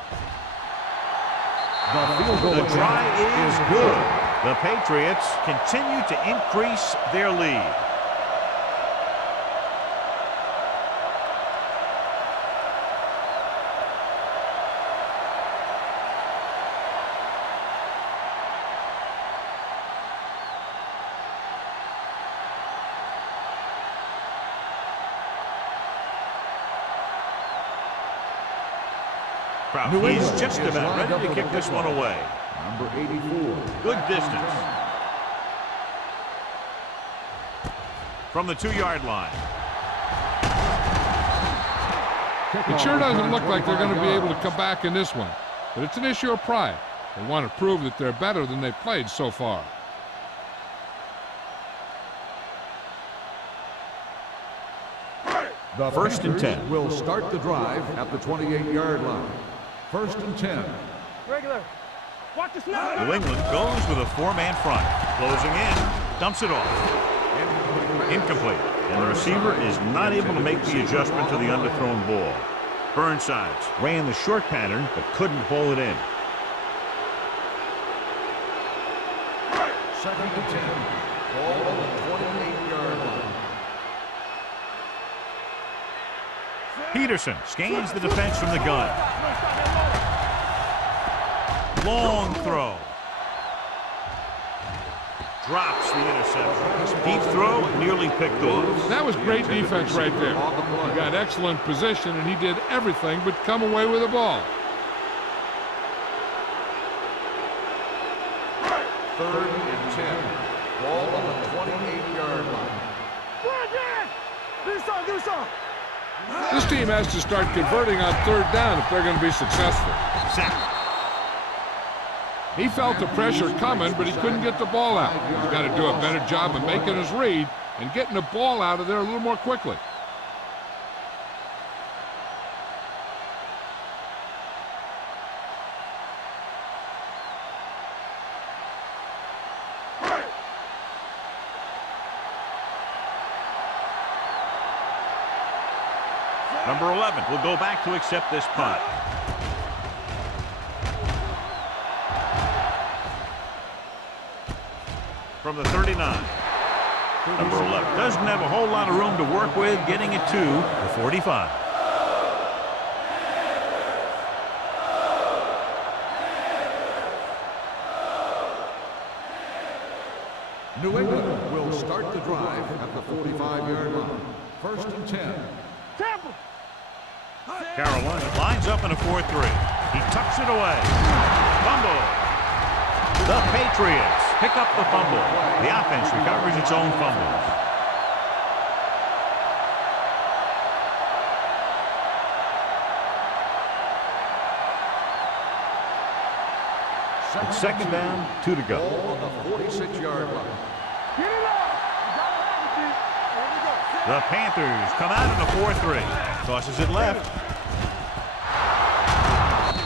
The try is good. The Patriots continue to increase their lead. He's just about ready to kick this one away. Number 84. Good distance. from the 2-yard line. It sure doesn't look like they're going to be able to come back in this one, but it's an issue of pride. They want to prove that they're better than they've played so far. The First and Panthers 10. will start the drive at the 28-yard line. First and 10. Regular. Watch the snap. New England goes with a 4-man front. Closing in, dumps it off. Incomplete. And the receiver is not able to make the adjustment to the underthrown ball. Burnsides ran the short pattern but couldn't haul it in. Second and 10. Ball on the 28-yard line. Peterson scans the defense from the gun. Long throw. Drops the interception. Deep throw, nearly picked off. That was great defense right there. He got excellent position, and he did everything but come away with the ball. Third and 10. Ball on the 28-yard line. Do something. This team has to start converting on third down if they're going to be successful. Sack. He felt the pressure coming, but he couldn't get the ball out. He's got to do a better job of making his read and getting the ball out of there a little more quickly. Number 11 will go back to accept this punt. From the 39. Number 11 doesn't have a whole lot of room to work with, getting it to the 45. New England will start the drive at the 45-yard line. First and 10. Carolina lines up in a 4-3. He tucks it away. Fumble. The Patriots pick up the fumble. The offense recovers its own fumbles. It's second down, 2 to go. Ball on the 46-yard line. Get it up. You gotta have it, D. There we go. The Panthers come out in a 4-3. Tosses it left.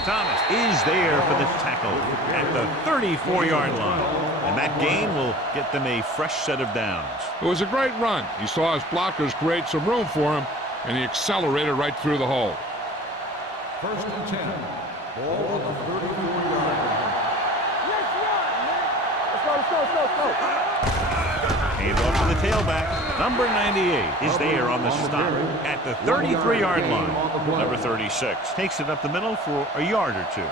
Thomas is there for the tackle at the 34-yard line. And that gain will get them a fresh set of downs. It was a great run. He saw his blockers create some room for him, and he accelerated right through the hole. First and 10. Ball on the 34-yard line. Let's run, man. Let's go. Hand off to the tailback. Number 98 is there on the stop at the 33-yard line. Number 36 takes it up the middle for a yard or two.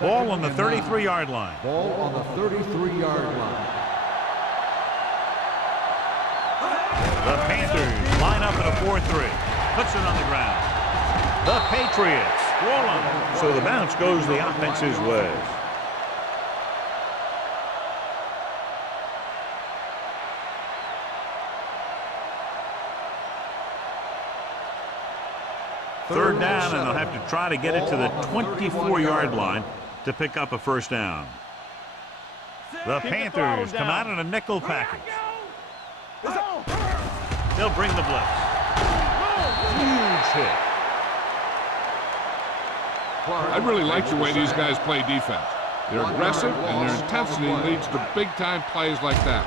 Ball on the 33-yard line. Ball on the 33-yard line. The Panthers line up in a 4-3. Puts it on the ground. The Patriots roll on. So the bounce goes the offense's way. Third down, and they'll have to try to get it to the 24-yard line to pick up a first down. The Panthers come out in a nickel package. They'll bring the blitz. Huge hit. I really like the way these guys play defense. They're aggressive, and their intensity leads to big-time plays like that.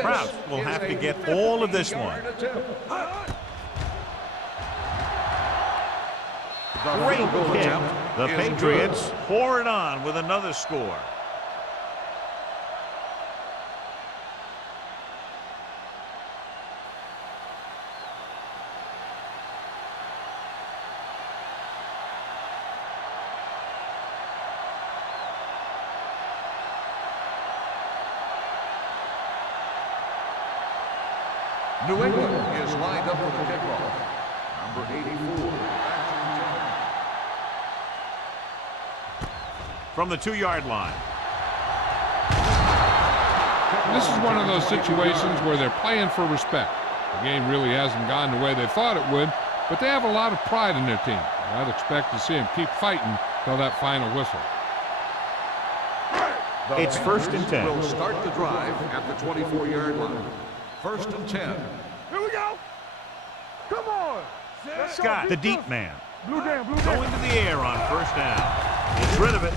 Krause will have to get all of this one. Great kick. The Patriots pour it on with another score. New England is lined up for the kickoff. Number 84. From the 2-yard line. This is one of those situations where they're playing for respect. The game really hasn't gone the way they thought it would, but they have a lot of pride in their team. I'd expect to see them keep fighting till that final whistle. It's 1st and 10. Will start the drive at the 24-yard line. 1st and 10. Here we go. Come on. Scott, the deep man. Blue down, blue down. Going to the air on 1st down. Gets rid of it.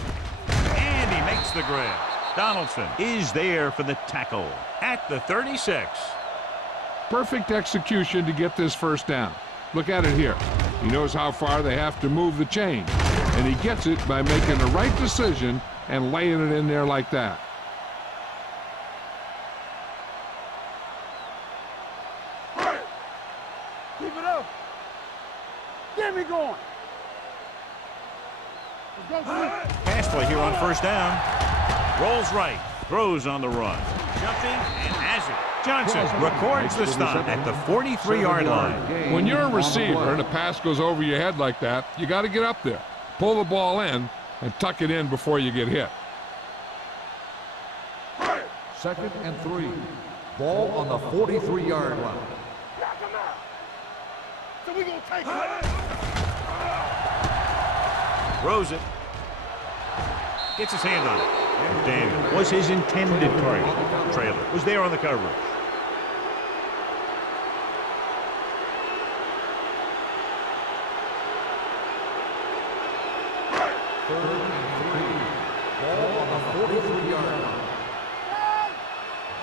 And he makes the grab. Donaldson is there for the tackle at the 36. Perfect execution to get this 1st down. Look at it here. He knows how far they have to move the chain, and he gets it by making the right decision and laying it in there like that. Keep it up. Get me going. Let's go, Pass play here on 1st down. Rolls right. Throws on the run. Jumping and has it. Johnson records the stop at the 43-yard line. When you're a receiver and a pass goes over your head like that, you got to get up there, pull the ball in, and tuck it in before you get hit. 2nd and 3. Ball on the 43-yard line. Knock him out. So we gonna take it. Throws it. Gets his hand on it. Daniel was his intended target. Trailer was there on the coverage.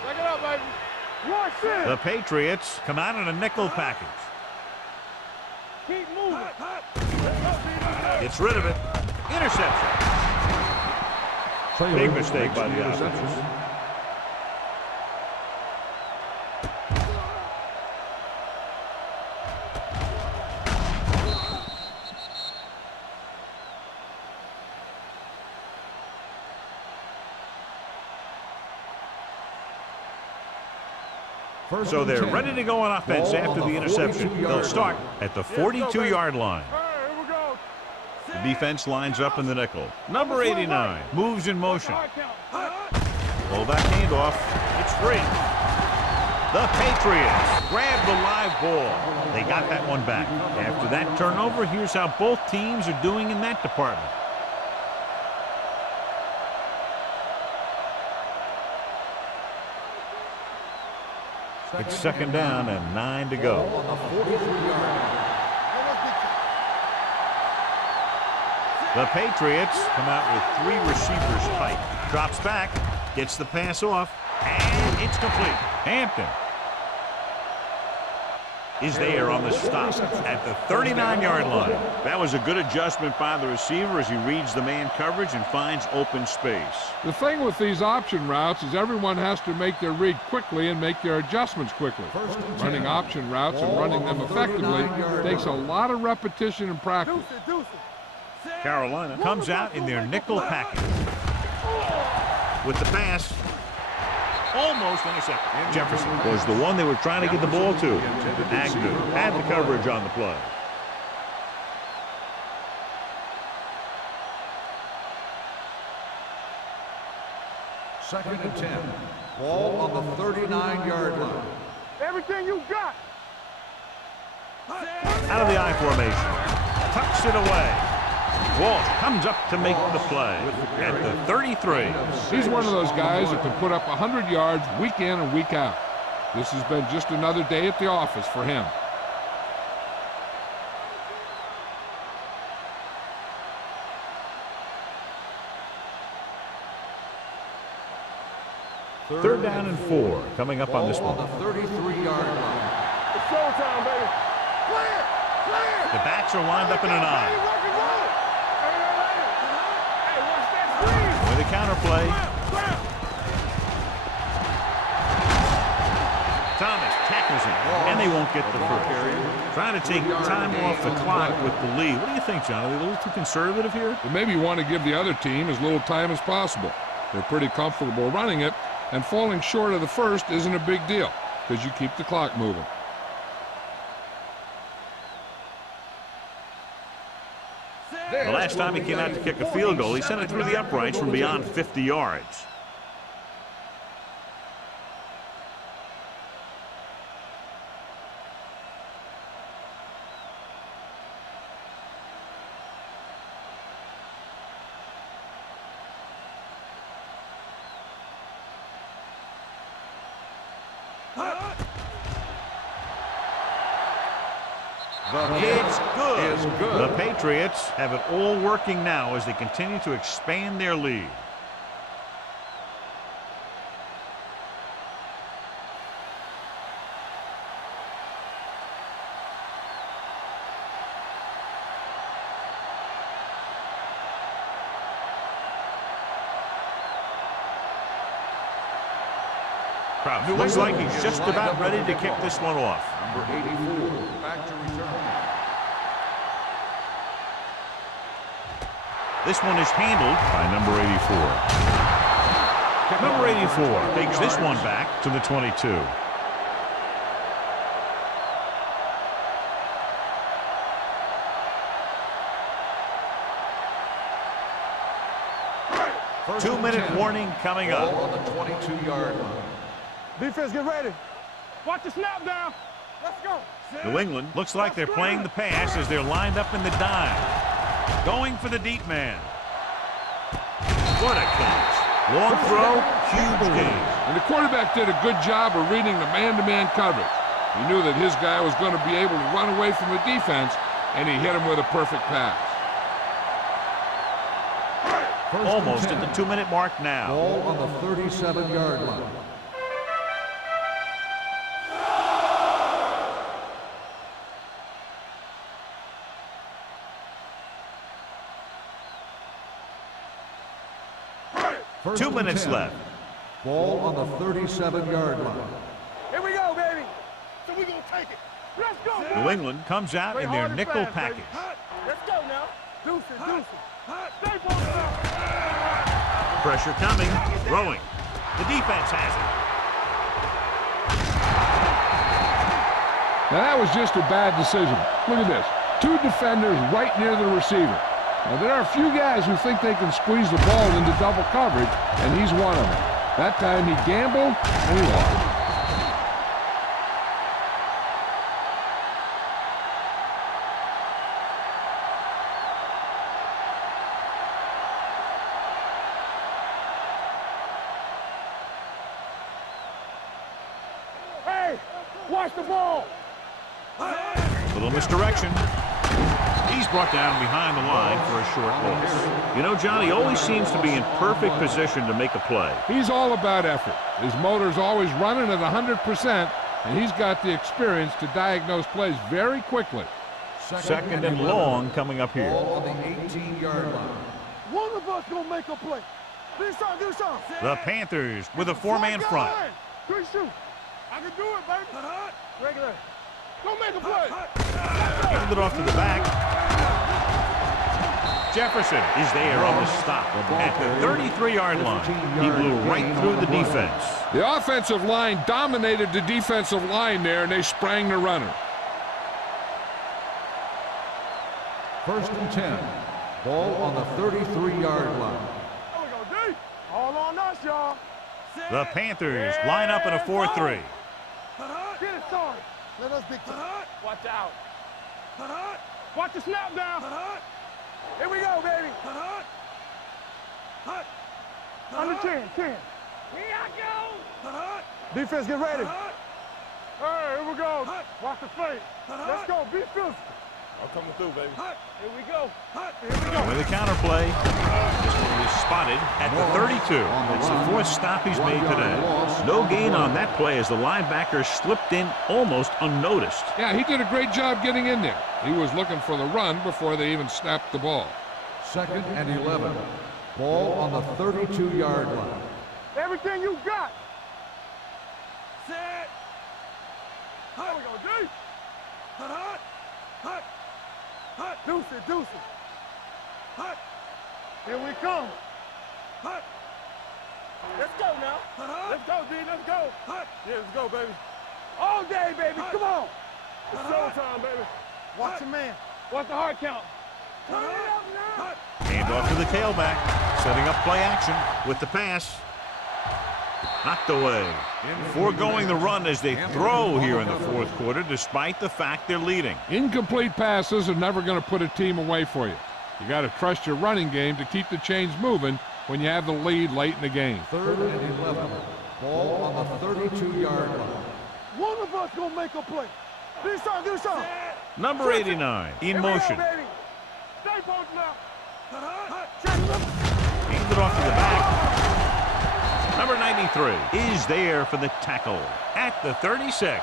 Check it out, baby. Watch this. The Patriots come out in a nickel package. Keep moving. Gets rid of it. Interception. Big mistake by the offense. So they're ready to go on offense after the interception. They'll start at the 42-yard line. Here we go. The defense lines up in the nickel. Number 89 moves in motion. Pull back handoff. It's free. The Patriots grab the live ball. They got that one back. After that turnover, here's how both teams are doing in that department. It's 2nd down and 9 to go. The Patriots come out with 3 receivers tight. Drops back, gets the pass off, and it's complete. Hampton is there on the stop at the 39-yard line. That was a good adjustment by the receiver as he reads the man coverage and finds open space. The thing with these option routes is everyone has to make their read quickly and make their adjustments quickly. Running option routes and running them effectively takes a lot of repetition and practice. Carolina comes out in their nickel package. With the pass, almost intercepted. Jefferson was the one they were trying to get the ball to. Agnew had the coverage on the play. Second and 10. Ball on the 39-yard line. Everything you got. Out of the I formation. Tucks it away. Walsh comes up to make the play at the 33. He's one of those guys that can put up 100 yards week in and week out. This has been just another day at the office for him. Third down and 4 coming up on this one. On the 33-yard line. It's showtime, baby. Clear! Clear! The backs are lined up in an I. Hey, watch that screen! With a counterplay. Thomas tackles him, and they won't get the first. Trying to take time off the clock with the lead. What do you think, John? Are they a little too conservative here? But maybe you want to give the other team as little time as possible. They're pretty comfortable running it, and falling short of the first isn't a big deal. because you keep the clock moving. The last time he came out to kick a field goal, he sent it through the uprights from beyond 50 yards. It's good. The Patriots have it all working now as they continue to expand their lead. Kraft looks like he's just about ready to kick this one off. Number 84, back to return. This one is handled by number 84. Number 84 takes this one back to the 22. First 2-minute warning coming up. Ball on the 22-yard line. Defense, get ready. Watch the snap down. Let's go. New England looks like they're playing the pass as they're lined up in the dime. Going for the deep man. What a catch. Long throw, huge gain. And the quarterback did a good job of reading the man-to-man coverage. He knew that his guy was going to be able to run away from the defense, and he hit him with a perfect pass. Almost at the 2-minute mark now. Ball on the 37-yard line. First 2 and minutes 10. left. Ball on the 37-yard line. Here we go, baby. So we gonna take it. Let's go, boys. New England comes out in their nickel package. Let's go now. Deuce it, deuce it. Stay focused. Pressure coming, throwing. The defense has it. Now that was just a bad decision. Look at this. 2 defenders right near the receiver. Now there are a few guys who think they can squeeze the ball into double coverage, and he's one of them. That time he gambled and he lost. Hey, watch the ball. Little misdirection. He's brought down behind the line for a short loss. You know, John, he always seems to be in perfect position to make a play. He's all about effort. His motor's always running at 100%, and he's got the experience to diagnose plays very quickly. Second and long coming up here. Ball on the 18-yard line. One of us gonna make a play. Do something, do something. The Panthers with a 4-man front. Good shoot. I can do it, baby. Regular. Don't make a play. Handed it off to the back. Jefferson is there on the stop at the 33-yard line. He blew right through the defense. The offensive line dominated the defensive line there, and they sprang the runner. First and 10. Ball on the 33-yard line. There we go, D. All on us, y'all. The Panthers line up in a 4-3. Get it started. Let us dictate. Watch out. Watch the snap down. Here we go, baby. Under 10, 10. Here I go. Defense, get ready. Hey, here we go. Watch the face. Let's go. Be physical. I'm coming through, baby. Here we go. Here we go. With a counterplay, this one was spotted at the 32. It's the 4th stop he's made today. No gain on that play as the linebacker slipped in almost unnoticed. Yeah, he did a great job getting in there. He was looking for the run before they even snapped the ball. Second and 11. Ball on the 32-yard line. Everything you got. Set. There we go, D. Deuce it, deuce it. Here we come. Let's go now. Let's go, D. Let's go. Yeah, let's go, baby. All day, baby. Come on. It's showtime, baby. Watch your man. Watch the hard count. Turn it up now. Hand off to the tailback. Setting up play action with the pass. Knocked away. Foregoing the run as they throw here in the fourth quarter, despite the fact they're leading. Incomplete passes are never going to put a team away for you. You got to trust your running game to keep the chains moving when you have the lead late in the game. 3rd and 11. Ball on the 32-yard line. One of us gonna make a play. Do something. Number 89 in motion. Stay posted now. Hands it off to the back. Number 93 is there for the tackle at the 36.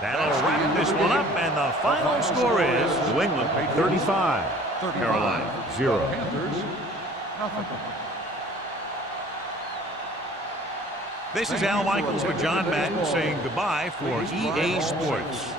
That'll wrap this one up, and the final score is New England 35, Carolina 0. Panthers, nothing. This is Al Michaels with John Madden saying goodbye for EA Sports.